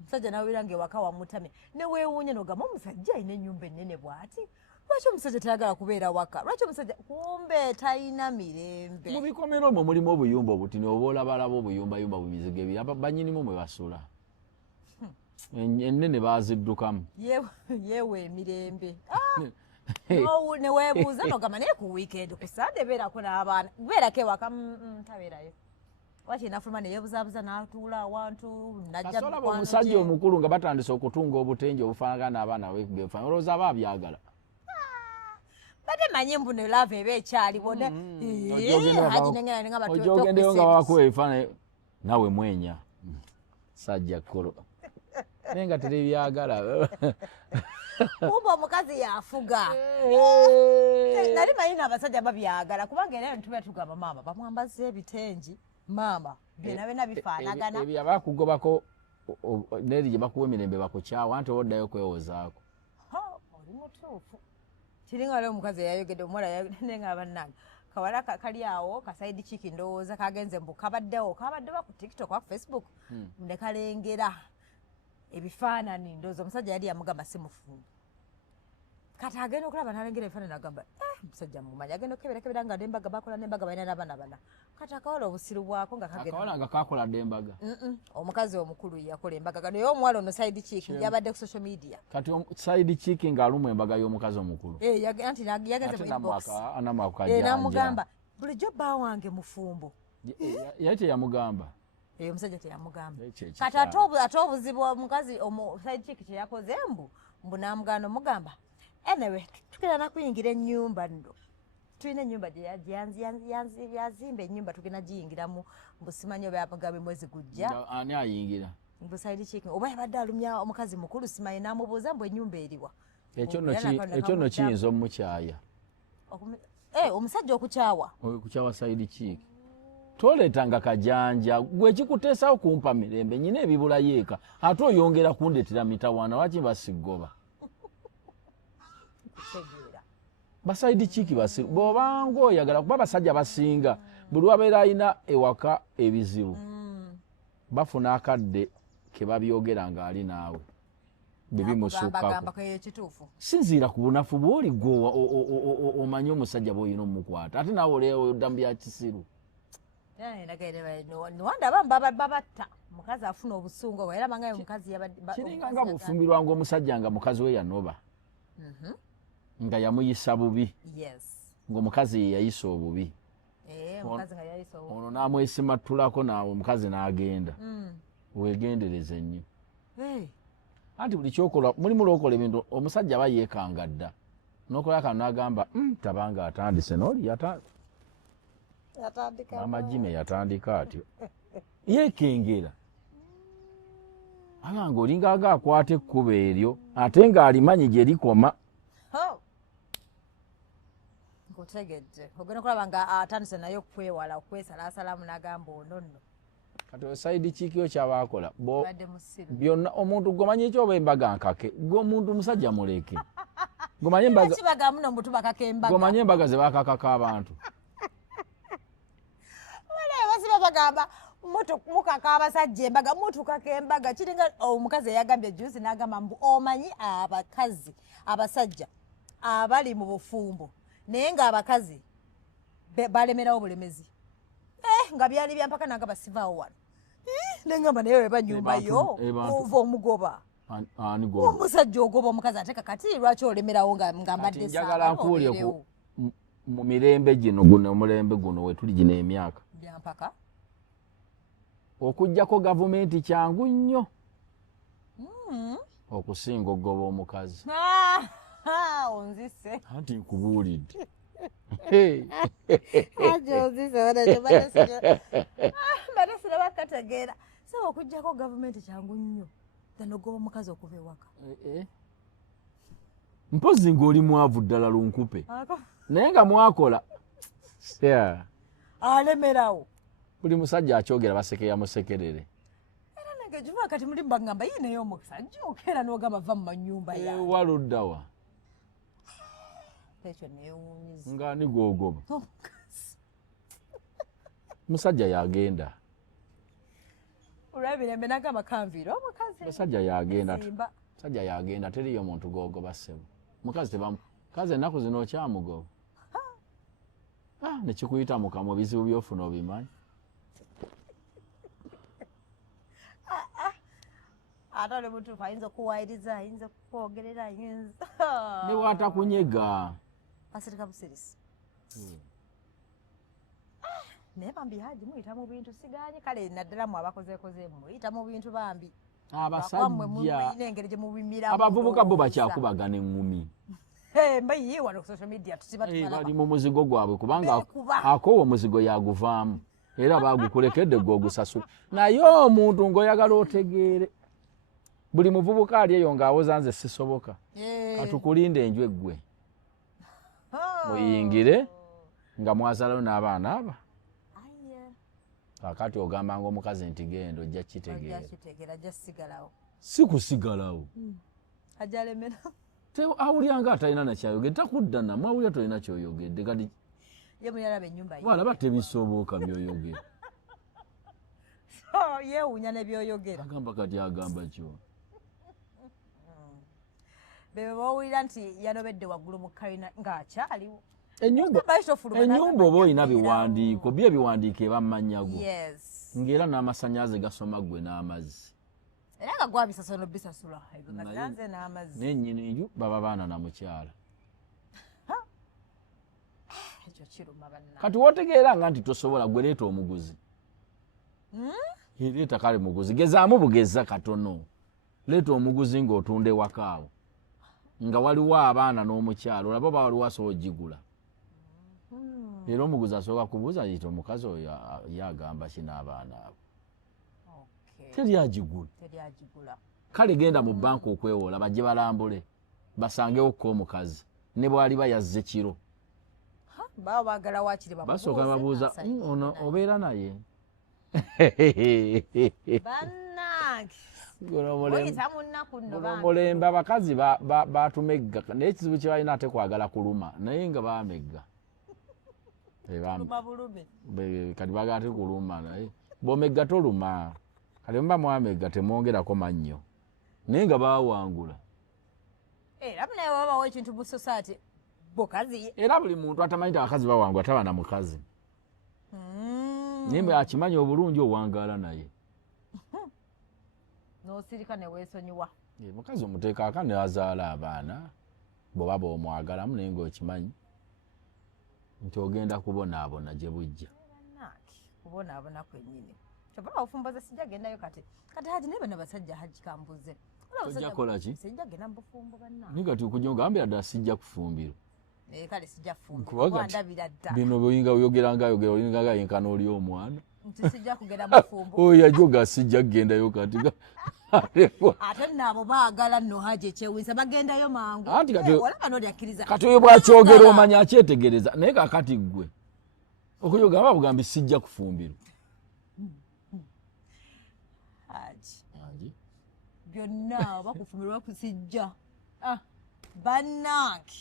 omusajja nawira ngaewaka wamutamye neweewuunya nogamba omusajja alina ennyumba ennene bw'ati lwaki omusajja tayagala kubeera waka lwaki omusajja kumbe talina mirembe mu bikomero omwo mulimu obuyumba obutini oba olabalaba obuyumbayumba bumizigo ebiri banyinimu mwe basula ennene baaziddukamu yewe emirembe no ne webuuza nogamba naye ku weekend ku Sunday beerako n'abaana beerako ewaka tabeerayo waki nafuluma ne yeebuzaabuza n'atuula awantu najja kasola omusajja omukulu nga batandise okutunga obutengi obufaanagana n'abaana beefaana olowooza aba abyagala bade manye mbu ne lava eba ekyali bona ojogendeyo nga wakuwa ebifaananyi nawe mwenya sajja kkolo naye nga terebyagala kumba omukazi yafuga nali manyi n'abasajja babyagala kubanga era ntubera tugamba maama bamwambaza ebitengi maama byonna byonna bifaanagana ebyo abakugobako neri gye bakuwa emirembe bakukyawa anti oddayo kwewozaako oli mutuufu kiringa leo omukazi eyayogedde omuwala nenga bannange kawala kali awo kasaidi chiki ndowooza kagenze mbu kabaddewo ku TikTok wa Facebook ne kalengera ebifaanani ndowooza omusajja yali yamugamba simufumbo kati agenda okulaba n'alengera ebifaanani agamba musajja mumanyi agenda okukeberakebera nga nembaga bakola nembaga balina n'abaana bana kati akawala obusiru bwako nga akawala nga kakola dde embaga omukazi omukulu yakola embaga naye omuwala ono side chick yabadde ku social media kati side chick ng'alumu embaga y'omukazi omukulu anti yagenze mu inbox n'amugamba bulijjo bba wange mufumbo yali teyamugamba omusajja teyamugamba kati ate obuzibu omukazi side chick kyeyakoze mbu namuganda omugamba anyway tugenda nakuyingira ennyumba nno tulina ennyumba yazimba ennyumba tugenda giyingiramu mbusimanyi obaagabe mwezi gujja ani ayingira mbusaidi chiki oba yabadde alumya omukazi mukulu simanyi namubuuza mbu ennyumba eriwa ekyo nno kiyinza omukyaya omusajja okukyawa saidi chiki toleetanga kajanja gwe kikuteesawo kumpa mirembe nyina ebibula yeeka ate oyongera kundetera mitawaana lwaki basigoba basaidi chiki bw'obanga oyagala kuba abasajja basinga buli wabeera alina ewaka ebizibu bafuna akadde ke babyogera ng'ali naawe bebimusukkako sinziira ku bunafu bw'oli gwe omanyi omusajja bw'olina omukwata ate naawe oleyodda mu bya kisiru niwanda babatta omukazi afuna obusungu era bangayo omukazi kiringa nga bufumbirwanga omusajja nga mukazi we yanoba nga yamuyisa bubi ng'omukazi ye yayisa obubi ono n'amwesimattulako naawe omukazi n'agenda weegendereze nnyo anti buli kyokola mulimu lwokola ebintu omusajja aba yeekanga dda n'okola kano n'agamba tabanga atandise n'oli amagime yatandika atyo yeekengera aga ng'olinga akwata ekkubo eryo ate ng'alimanyi gye likoma nkutegedde ogenda okulaba nga atandise naye okwewala okwesalaasalamu n'agamba ono nno kati osaidi kikiyo kyabaakola byonna omuntu gomanyi ekyoba embaga nkake gweomuntu musajja muleke gomanyi embaga ze bakakako abantu bagamba mukaka abasajja embaga mutukaka embaga kiringa omukazi eyagambye juzi n'agamba mbu omanyi abakazi abasajja abali mu bufumbo naye ng'abakazi balemerawo bulemezi nga byali byampaka nagamba sivaawo wano nengamba naye weba nyumba yo ova omugoba omusajja ogoba omukazi ate kakati lwaki olemerawo nga mbadde njagala nkuulye mu mirembe gino guno omulembe guno wetuli gino emyaka byampaka okujjako gavumenti kyangu nnyo okusinga ogoba omukazi onzise anti nkubuulidde badesire bakategeera so okujjako gavumenti kyangu nnyo tanogoba omukazi okuva ewaka mpozi ng'oli mwavu ddala lunkupe naye nga mwakola alemerawo buli musajja akyogera basekeya musekerere era nange giva kati muli mbagamba yineyo omusajja okeera n'ogamba va mu manyumba yawe waluddawa ekyo neewuunyiza ng'ani gwogoba musajja yagenda olw'ebirembe nagamba kanviira omukazi musajja yagenda teriyo muntu gwogoba ssebo mukazi kazi ennaku zino okyamugoba nekikuyita mukamwa bizibu byofuna obimanyi atale mutuufu ayinza okuwayiriza ayinza okwogerera ayinza ne watakunyega asirika busirisi naye bambi haji muyita mu bintu siganye kale naddala mu abakozeekozeemu muyita mu bintu bambi abasajja engeri gye mubimira abavubuka bo bakyakubagana eŋŋumi mbayiye wano ku social media bali mu muzigo gwabwe kubanga akoowa omuzigo yaguvaamu era bagukulekedde gwe ogusasula naye omuntu ng'oyagala otegeere buli muvubuka ali eyo ng'awoza nze sisoboka katukulinde enju eggwe muyingire nga mwazalayo n'abaana aba kakati ogamba ng'omukazi nti genda ojja kitegeera si kusigalawo ajalemera awulira nga atalina nakyayogedde takudda namwe awulira tolina kyoyogedde kati walaba tebisoboka byoyogera yeewuunya ne byoyogera agamba kati agamba kyo bebe bawulira nti yanobedde waggulu mu kalina ng'akyaliwo ennyumba oba olina biwandiiko byo ebiwandiiko eba mmanyago ng'era n'amasannyalaze gasoma ggwe n'amazzi era nga gwabisasula nobisasula ebigaganze n'amazzi nennyini nju baba baana na mukyala ekyo kiruma banna kati wotegeera nga nti tosobola gwe leeta omuguzi leeta kale muguzi gezaamu bugeza katono leeta omuguzi ng'otunda ewakaawo nga waliwo abaana n'omukyala olaba oba waliwo asobola ogigula era omuguzi asooka kubuuza yita omukazi oyo yagamba kino abaana abo teryagigula kale genda mu banka okwewola bajje balambule basangewo ko omukazi ne bwali bayazze kiro basooka babuuza ono obeera naye mulembe abakazi batumegga naye ekizibu kye balina ate kwagala kuluma naye nga bamegga kati bagala ate kuluma naye bomegga toluma kale muba mwamegga temwongerako mannyo naye nga bawangula era buli muntu atamanyi abakazi bawangula taba na mukazi naye akimanyi obulungi owangaala naye nosirika neweesonyiwa mukazi omuteeka aka neazaala abaana bwoba bomwagalamu naye ngaokimanyi nti ogenda kubonaabona gye bujja kubonaabona kwennyini kyobala ofumboze sijja gendayo kati haji naye bano basajja haji kambuze ojja kukolaki sijja genda mubufumbo banna naye kati okujja ngambira ddala sijja kufumbirwa kale sijja kufumbirwa ndabira dda bino boyinga oyogeranga olinga yenkana oli omwana nti sijja kugenda mufumbo oyo yajoga sijja kugendayo kati ate nabo baagala nno haji ekyewunyisa bagendayo mangu olaba nolyakkiriza kati oyo bwakyogera omanya akyetegereza naye kakati ggwe okuyoga aba bugambi sijja kufumbirwa haji byonna bakufumbirwa kusijja bannange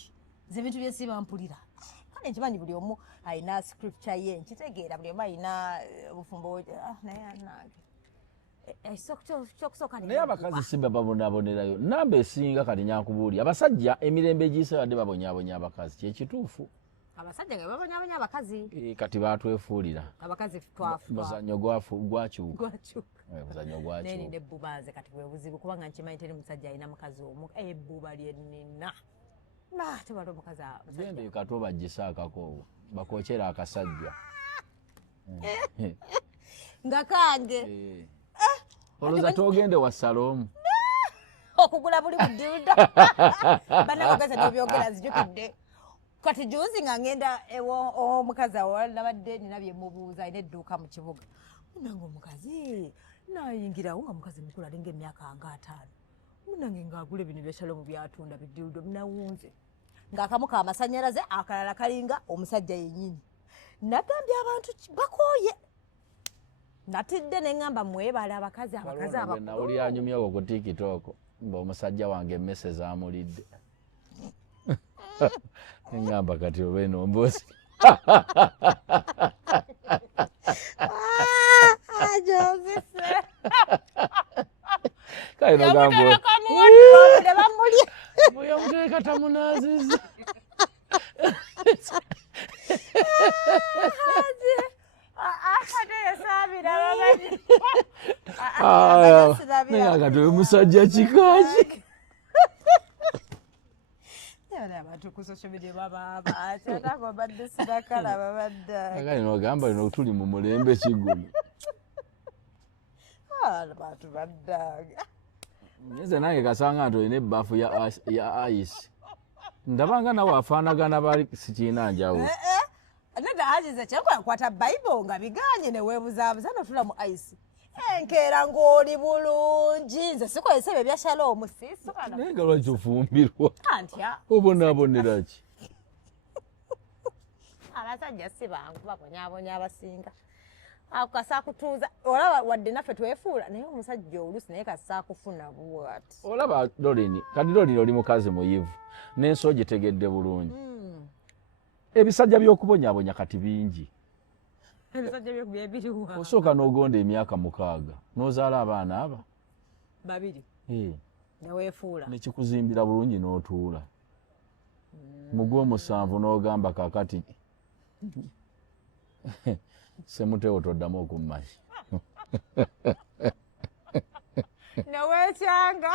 nze bintu byesiba mpulira kale nkimanyi buli omu alina scripture ye nkitegeera buli omu alina obufumbo naye anange naye abakazi simba babonabonerayo namba esinga kati nyankubuuli abasajja emirembe egiyise badde babonyabonya abakazi kyekituufu abasajja nga babonyabonya abakazi kati batwefuulira abakazi muzannyo gwakyuka naye nina ebbuba nze kati bwe buzibu kubanga nkimanyi teri musajja alina mukazi omu ebbuba lyenina tebala omukazi gende kati obagisa akakoowo bakokyera akasajja nga kange olowooza togende wa salomu okugula buli budilda banabagaza nebyogera zijukidde kati juzi nga ngenda omukazi awala nabadde nina byemubuuza alina edduuka mu kibuga munange omukazi nayingirawo nga mukazi mukulu alinga emyaka nga 5 munange ngaagula ebintu byeshalomu byatunda bidildo munawunze ng'akamu ka amasannyalaze akalala kalinga omusajja yennyini nagambye abantu bakooye natidde neŋŋamba mwebale abakazi nawuli anyumyewo ku tikitoko ng'omusajja wange emmese zamulidde neŋŋamba kati oba eno mbozi kale nagamba muyamutereka tamunaziza naye akatobe musajja kikaaki abantu ku social media bababa atako badde sidakala babadda akali nogamba lino tuli mu mulembe kigulu abantu baddaga nze nange kasanga nti olina ebbafu ya ice ndabanga nawe afaanagana bali sikiina njawulo neda ajize kyekwakwata bayibuli nga biganye neweebuzaabuza notula mu ice enkeera ng'oli bulungi nze sikozesa ebyo ebyakyaloomu siisukana naye nga lwaki ofumbirwa antya obonaabonera ki abasajja si bangu babonyaabonya abasinga ako kasaakutuuza olaba wadde naffe twefuula naye omusajja oluusi naye kasaakufuna bwati olaba Lorini kati Lorini oli mukazi muyivu n'ensi ogitegedde bulungi ebisajja by'okubonyaabonya kati bingi ebisajja byebiriwa osooka n'ogonda emyaka 6 n'ozaala abaana aba 2 neweefuula nekikuzimbira bulungi n'otuula mu gw'omusanvu n'ogamba kakati Semutewo toddamu okummanyi neweekyanga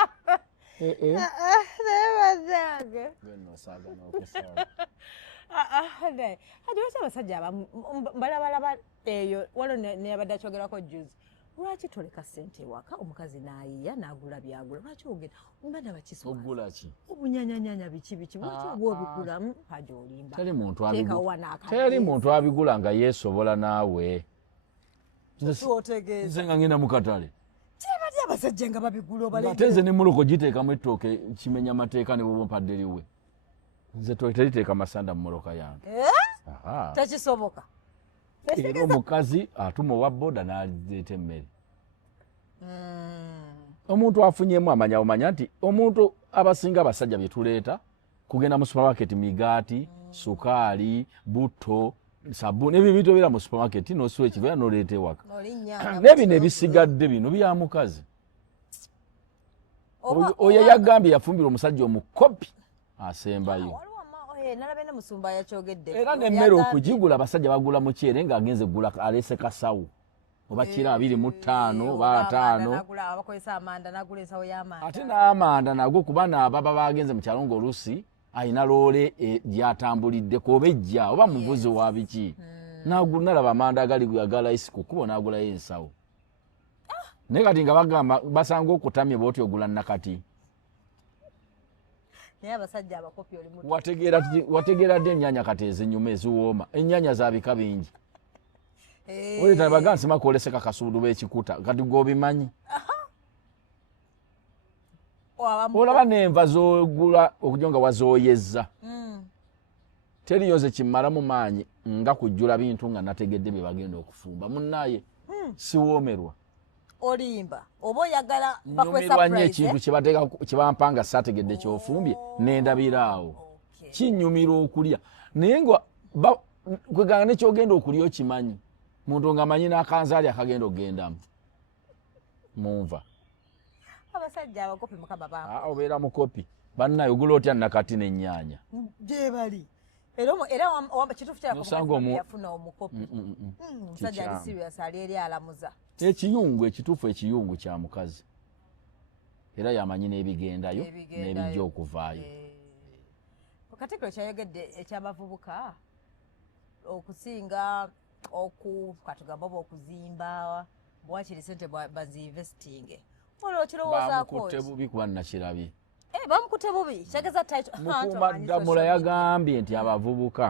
nebazange gwenosaaga n'okusaaga ati lwaki abasajja abamu balabalaba eyo waliwo neyabadde akyogerako juzi lwaki toleka ssente ewaka omukazi n'ayiya n'agula byagula lwaki ogenda mbadde bakiswa ogula ki obunyanyanyanya biki lwaki oba obigulamu haja olimba teri muntu abigula nga yeesobola naawe nze nga ngenda mu katale tebali abasajja nga babigula ate nze ne muloko giteekamu ettooke kimenya amateeka ne bwoba mpadde liwe nze teriteeka masanda mu moloka yange tekisoboka era omukazi atuma owa boda n'aleeta emmere omuntu afunyemu omanya nti omuntu abasinga abasajja bye tuleeta kugenda mu supermarket migaati sukaali butto sabbuuni ebyo bintu ebibeera mu supermarket n'osula ekiveera n'oleeta ewaka n'ebino ebisigadde bino bya mukazi oyo yagambye yafumbira omusajja omukopi asembayo era n'emmere okugigula abasajja bagula mukyere ng'agenze gula aleese kasawo oba kiro 25 oba 5 ate n'amanda nagwo kuba naababa bagenze mu kyalo ng'oluusi ayina loole gyatambulidde koba ejja oba muvuzi wa biki nalaba amanda agali agala isi kukubo n'agulayo ensawo naye kati nga bagamba basanga okutamya bwoti ogula nakati wategeera ddi ennyaanya kati ezinyuma eziwooma ennyaanya za bika bingi oleeta baga nsima kwoleseka kasuudu b'ekikuta kati gwobimanyi olaba n'enva zogula okujja nga wazooyezza teriyoze kimmalamu maanyi nga kujjula bintu nga nategedde bye bagenda okufumba munnaaye siwoomerwa olimba oba oyagala nyumirwa nnyo ekintu kyebampanga saategedde kyofumbye nendabiraawo kinyumira okulya naye nga kweganga nekyogenda okulya okimanyi muntu ngaamanyi n'akanzaali akagenda okugendamu munva abasajja abakopi mukama bange obeera mukopi bannaye ogula otya nakati n'ennyaanya gyebali era kituufu kyayafuna omukopi omusajja ali serious ali eri alamuza ekiyungu ekiyungu kya mukazi era yamanyi n'ebigendayo n'ebijja okuvaayo katikkiro kyayogedde ekyabavubuka okusinga katugamba oba okuzimba bwakiri sente bazinvestinge bamukutte bubi kuba nakirabye bamukutte bubi kyageza mukuumaddamula yagambye nti abavubuka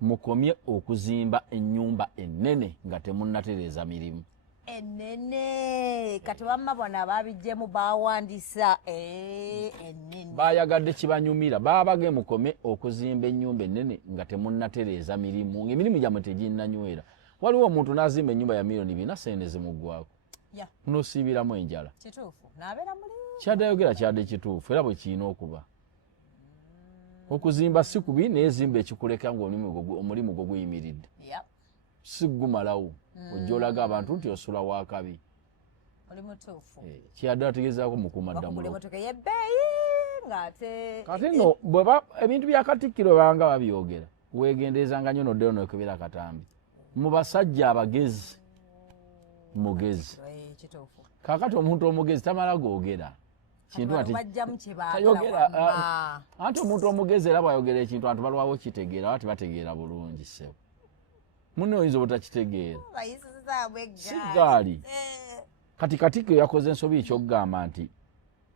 mukomye okuzimba ennyumba ennene nga temunnatereeza mirimu ennene kati bamma bona ababijjemu bawandisa ennene bayagadde kibanyumira babage mukome okuzimba ennyumba ennene nga temunnatereeza mirimu ng'emirimu gyamwe teginnanywera waliwo omuntu n'azimba ennyumba ya miliyoni 4 sente zimuggwako n'osiibiramu enjala kituufu n'abeera muli kyaddayogera kyadde kituufu era bwe kirina okuba okuzimba si kubi n'ezimba ekikuleka ng'omulimu gwo guyimiridde si gumalawo ojja olaga abantu nti osula wakabi kyaddala tegezaako mukuumaddamula kati nno ebintu bya katikkiro banga babyogera weegendeezanga nnyo noddeyo nokebera katambi mu basajja abagezi mugezi kituufu kakati omuntu omugezi tamala googera kintu ati bajjamu kye tayogera baagala anti omuntu omugezi era bwayogera ekintu abantu balwawo kitegeera aba tebategeera bulungi sebo muno oyinza obutakitegeera si gaali kati Katikkiro yakoze ensobi ekyokugamba nti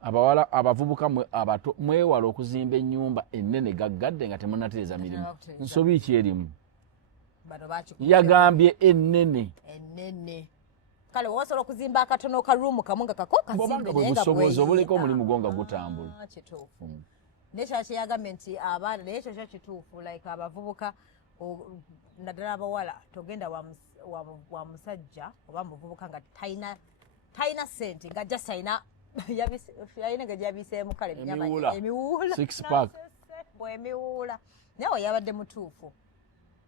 abawala abavubuka abato mwewala okuzimba ennyumba ennene gaggadde nga temunatereeza mirimu nsobi ki erimu yagambye ennene kale wosobola okuzimba akatono karuumu kamu nga kako kazimbe naye nga busobozi obuleka omulimu gwo nga gutambula kituufu nekyo kyeyagambye nti abaana naye ekyo kyo kituufu like abavubuka naddala abawala togenda wa musajja oba muvubuka nga talina sente nga just alina nga gyabiseemu kale emiwuula bwemiwuula nawe yabadde mutuufu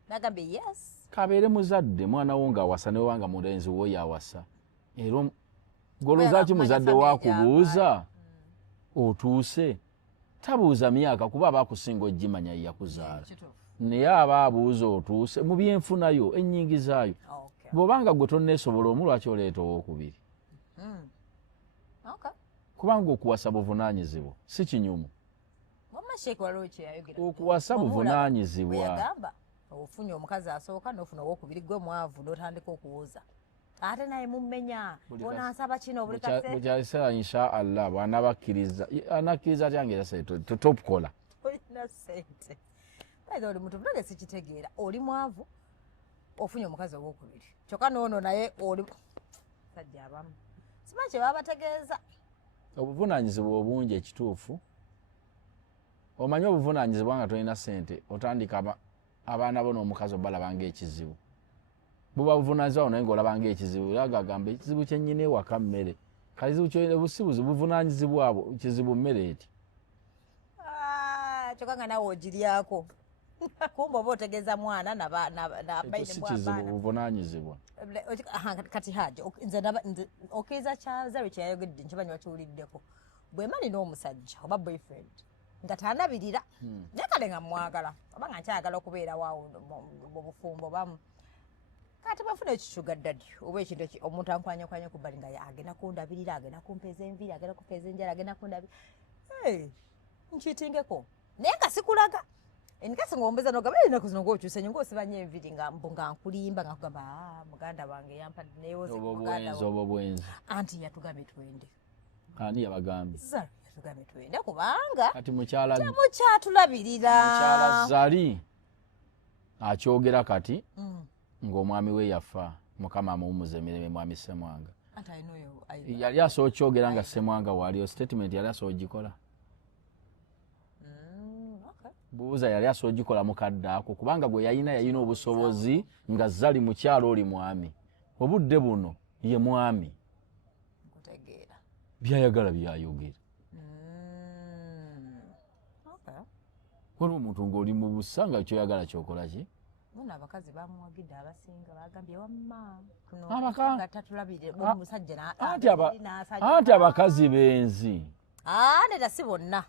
nagambye yes kabeere muzadde mwana wo ng'awasa newe wanga mulenzi wo yawasa era golozaki muzadde wakubuuza otuuse tabuuza myaka kuba abakusinga ogimanya yakuzaala naye aba abuuza otuuse mu byenfunayo ennyingizaayo bw'obanga gwe tonneesobola omu lwaki oleeta owokubiri kubanga okuwasa buvunaanyizibwa si kinyumu okuwasa buvunaanyizibwa ofunye omukazi asooka n'ofuna owokubiri gwe mwavu n'otandika okuwuza ate naye mumenya onansaba kino bukyaliseera insha allah bw'anabakkiriza anakkiriza atyange era topukola olina sente aye oli muntu bulage sikitegeera oli mwavu ofunye omukazi owokubiri kyokka noono naye oli sajja abamu siba kye babategeeza obuvunaanyizibwa obungi ekituufu omanyi obuvunaanyizibwa nga tolina sente otandika abaana bo n'omukazi obalabanga ekizibu buba buvunaanyizibwa naye ng'olabanga ekizibu era gagamba ekizibu kyennyina ewaka mmere kazibu busibuzi buvunaanyizibwa abo kizibu mmere eti kyokka nga nawe ogiryako kumba oba otegeeza mwana si kizibu buvunaanyizibwa kati haja nze okiriza kyazabe kyeyayogedde nkimanyi wakiwuliddeko bwe mali n'omusajja oba boyfriend nga tanabirira naye kale nga mwagala oba nga nkyagala okubeera waawo mu bufumbo bamu kati bafuna ekicuga ddadi oba ekintu omuntu ankwanyakwanya ku bbali nga agenda kundabirira agenda kumpeeza enviiri agenda kumpeeza enjala agenda kundabirira nkitingeko naye nga sikulaga enikasi ng'ombeza nogamba ennaku zino ng'okyuse nnyo ng'osiba nnyo enviiri nga nkulimba nga nkugamba muganda wange yampadde neyoze obwo bwenzi anti yatugambye twende ani yabagambye yatugambye twende kubanga kati mukyala mukyatulabirira mukyala zali akyogera kati ng'omwami we yafa mukama amuwumuza emirembe mwami Ssemwanga yali asobola okyogera nga Ssemwanga waliyo statement yali asobola ogikola buuza yali asobola ogikola mukadde ako kubanga gwe yayina obusobozi nga zali mukyalo oli mwami obudde buno ye mwami byayagala byayogera waliwo omuntu ng'oli mu busa nga kyoyagala kyokola ki bona abakazi bamuwagidde abasinga bagambye wamma anti abakazi benzi neta si bonna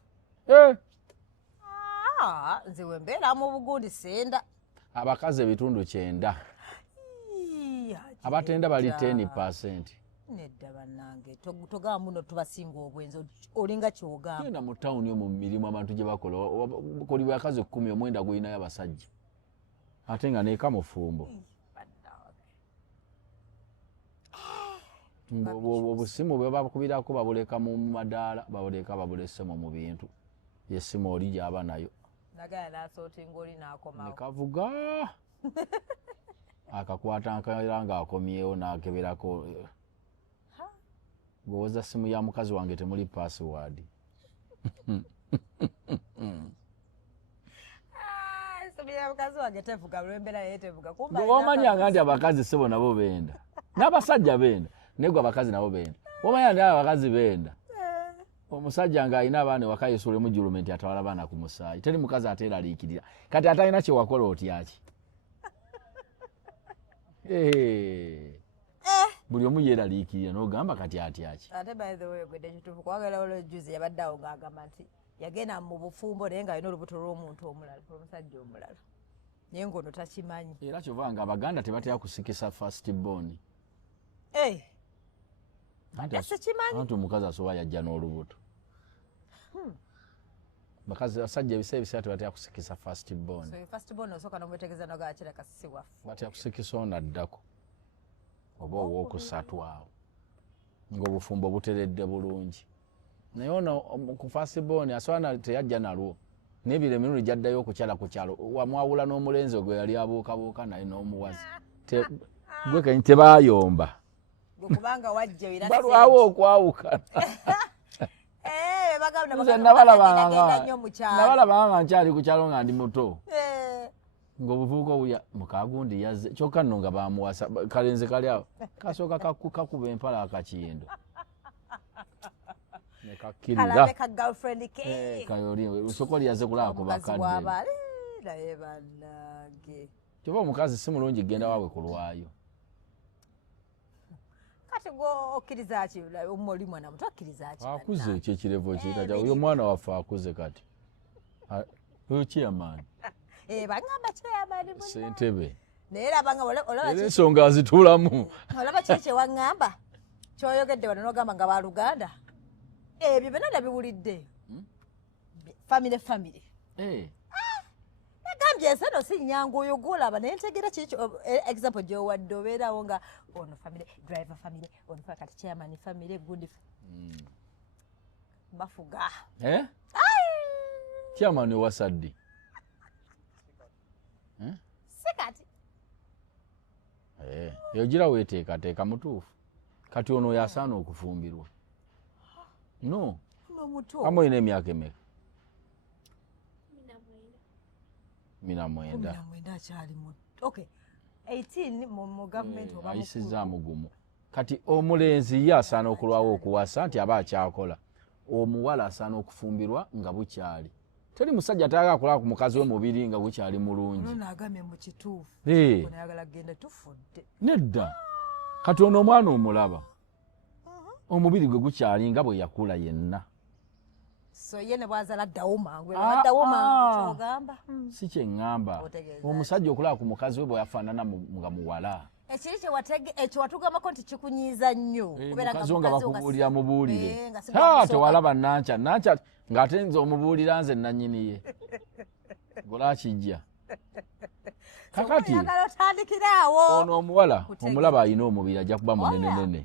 nze wembeera mu bugundi senda abakazi ebitundu 9 abatenda bali 10%. nedda bannange togamba muno tubasinga obwenzi olinga kyogamba genda mu tawuni mu mirimu abantu gye bakola koli bakazi 10 omwenda gulinayo abasajja ate nga neeka mufumbo obusimu bwe babukubirako babuleka mu madaala babuleka babulesemu mu bintu yesimu oli gyaba nayo nekavuga akakwata nkaera ng'akomyewo n'akeberako bwewoza simu ya mukazi wange temuli password womanyanga nti abakazi sebo nabo benda n'abasajja benda naye gwe abakazi nabo benda womanya nti abakazi benda omusajja ng'alina abaana ewaka yesuulemu julumenti atwala abaana ku musaayi teri mukazi ateeraliikirira kati atalina kyewakola otyaki buli omu yeeraliikirira n'ogamba kati atyaki ate by the way gwedde kituufu kwagala olwejuzi yabadde awo ng'agamba nti yagenda mu bufumbo naye ng'alina olubuto lw'omuntu omulala omusajja omulala naye ng'ono takimanyi era kyova nga abaganda tebatera kusikisa fast born anti omukazi asobola yajja n'olubuto bakazi asajja ebisa tebatera kusikisa first born batera kusikisa ono addako oba owookusatu awo ng'obufumbo buteredde bulungi naye ono ku first born asobola teyajja nalwo n'ebiro emirundi gyaddayo okukyala ku kyalo wamwawula n'omulenzi ogwe yali abuukabuuka naye n'omuwazi gwe kenyi tebaayomba balwawo okwawukana nabalabanga nkyali ku kyalo nga ndi muto ng'obuvubuka obuya mukagundi yazze kyokka nno nga bamuwasa kalenzi kali awo kasooka kakuba empala akakindo nekakkirira kayoli lusokoli yazze kulaba ku bakadde kyova omukazi si mulungi genda waabwe kulwayo akuze ekyo ekirevu ekiyita oyo mwana waffe akuze kati oyo chairman Ssentebe era ensonga azituulamu olaba kiri kyewaŋŋamba kyoyogedde wano n'ogamba nga baluganda ebyo byonna nabiwulidde famire nagambye ensano si nnyangu oyo gwolaba naye ntegera kiri example gyowadde obeerawo nga ono famire driver famire ono kati chairman famire good bafuga chairman owasaddi sikati yogira weteekateeka mutuufu kati ono oyo asaana okufumbirwa no amoyina emyaka emeka 49 akyali muto 18 mu gavumenti oba ayisizaamu gumu kati omulenzi ye asaana okulwawo okuwasa nti aba akyakola omuwala asaana okufumbirwa nga bukyali teri musajja atayagala kulaba ku mukazi we mubiri nga bukyali mulungi nagambye mu kituufu onayagala kgenda tufudde nedda kati ono omwana omulaba omubiri gwe gukyali nga bwe yakula yenna so ye ne bwazala addawo mangu kyogamba si kyeŋŋamba omusajja okulaba ku mukazi we bwe yafaanana nga muwala ekiri ekyo watugambako nti kikunyiiza nnyo mukazi wo nga bakubuulira mubuulire tewalaba nanca ng'ate nze omubuulira nze nannyini ye golakijja kakati ono omuwala omulaba alina omubiri ajja kuba munenenene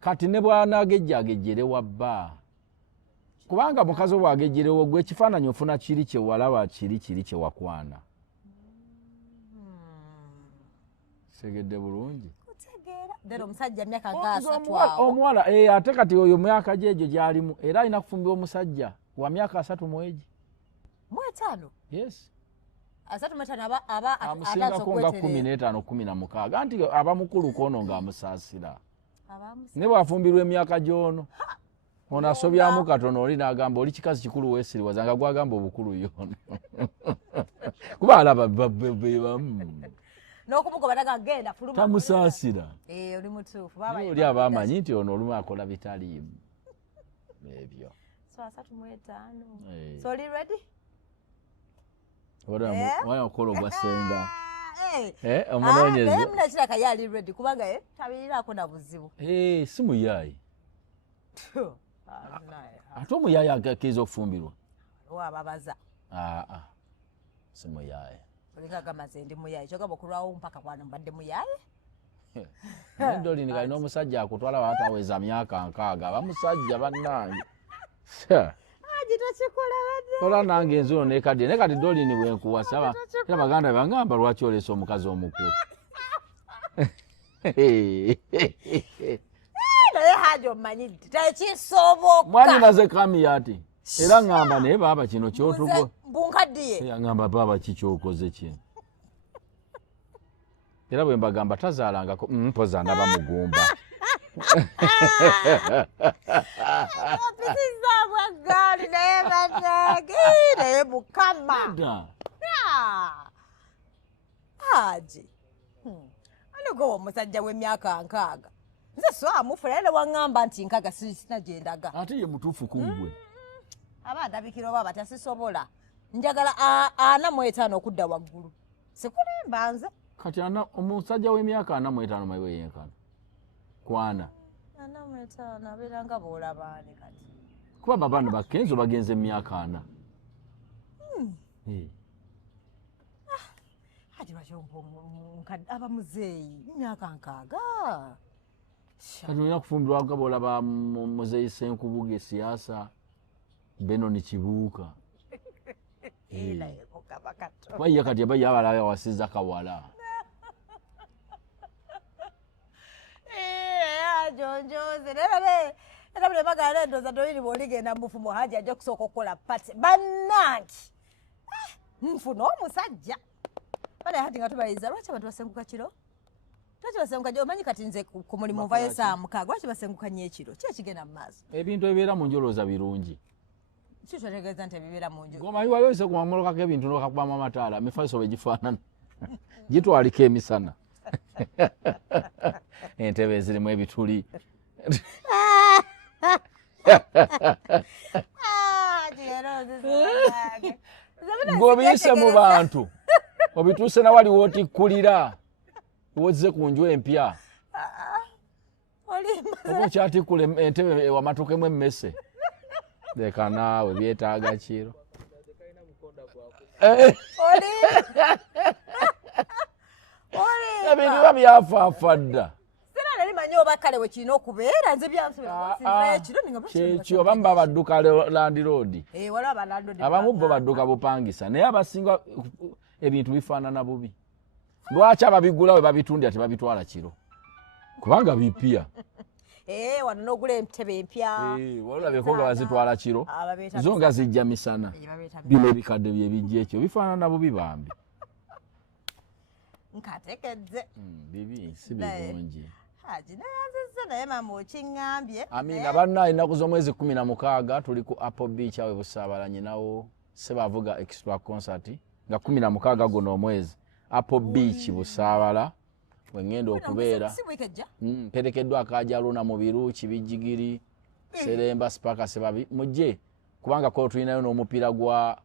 kati ne bw'anaagejjaagejjere wabba kubanga mukazi we bw'agejjerewo gwe ekifaananyi ofuna kiri kyewalaba kiri kyewakwana segedde bulungi omuwala ate kati oyo myaka gyegyo gyalimu era alina kufumbirwa omusajja wa myaka 3 mwegi yes amusingako nga 15 16 anti aba mukulu kono ng'amusaasira ne bwafumbirwa emyaka gy'ono ono asobyamu katono oli n'agamba oli kikazi kikulu weesiriwaza nga gwagamba obukulu yono kuba alaba bebamu tamusaasira oli aba amanyi nti ono olumu akola bitaliimu ebyo waya okola ogwasenga omunoonyeze si muyaayi ate omuyaayi akkiza okufumbirwa si muyaayi olikagamaze ndi muyayi kyogamba okulwawo mpaka kwano mbadde muyayi nendolini kali n'omusajja akutwala bataweza myaka 6 bamusajja bannange ola nange enzuno nekadde ne kati dolini bwenkuwasa era baganda bangamba lwaki oleesa omukazi omukulu naye haja omanyidde tekisoboka mwani naze kami ati era ngamba naye baaba kino kyotugo bunkaddiye yangamba baaba kikyokoze kino era bwe mbagamba tazaalangako mpoza ndaba mugumba opitizabwagaali naye banage naye mukama haji anigoba omusajja w'emyaka 6 nze so amufula era waŋŋamba nti nkaga sina gyendaga ate ye mutuufu kungwe aba ndabikira oba batasisobola njagala 45 okudda waggulu sikulimba nze kati omusajja w'emyaka 45 maiwe yenkana kwana ana mwetaano abeeranga boolabaane kati kuba babaana bakenzo bagenze emyaka 4 ati lwakyompa aba muzeeyi emyaka 6 kati olina kufumbirwa gaboolaba muzeeyi Senkubuge siyaasa Benon Kibuuka baiya kati abaiya abalaya wasiza kawala jonjoze era bule bagala endoza toyiri bwoligenda mufumo haji ajja kusooka okukola pati bannanti nfuna omusajja bale hati nga tubayiza lwaki abantu basenguka kiro lwaki basenguka jo omanyi kati nze ku mulimu nvayo saa 6 lwaki basenguka nnyo ekiro ki ekigenda mu maaso ebintu ebibeera mu njolooza birungi kikyotegeeza nti ebibeera mu njo gomanyi waliose kumamolokako ebintu nokakubamu amataala mifaliso bwe gifaanana gitwaliko emisana entebe ezirimu ebituli ng'obiyise mu bantu obituuse na wali wootikkulira wozze ku nju empya oba okyatikkula entebe wamatukemu emmese leka naawe byetaaga kiro ebintu biba byafaafa dda manyi oba kale we kirina okubeera nze kyekyo abamu babadduka Land Road abamu bo badduka bupangisa naye abasinga ebintu bifaanana bubi lwaki ababigula we babitundya tebabitwala kiro kubanga bipya wano n'ogula entebe empya walabeko nga bazitwala kiro zo nga zijja misana bino ebikadde byebijja ekyo bifaanana bubi bambi nkatekedde bibi si birungi haji nayanziza naye mama okiŋŋambye amina banna ennaku z'omwezi 16 tuli ku Apple Beach awe Busaabala nyinawo Sebavuga extra concert nga 16 guno omwezi Apple Beach Busaabala wengenda okubeera perekeddwa Akajaluna mu Biruki Bijigiri Seremba Spaka Sebabi mujje kubanga ko tulinayo n'omupiira gwa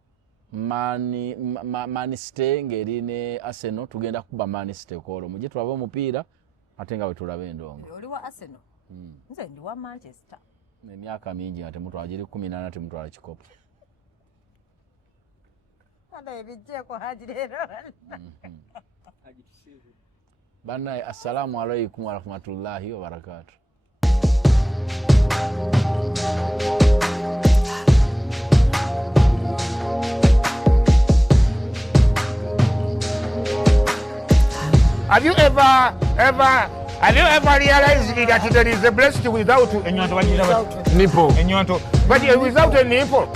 Man City ngeri ne Arsenal tugenda kuba Man City kolo mujje tulabe omupiira ate nga we tulabe endongo oli wa Arsenal nze ndi wa Manchester emyaka mingi ate mutwala giri 18 temutwala kikopo ada ebijjeko haji leero bannaye assalamu alaikum warahmatullahi wabarakatuh Have you ever realized that there is a breast without a nipple? But without a nipple.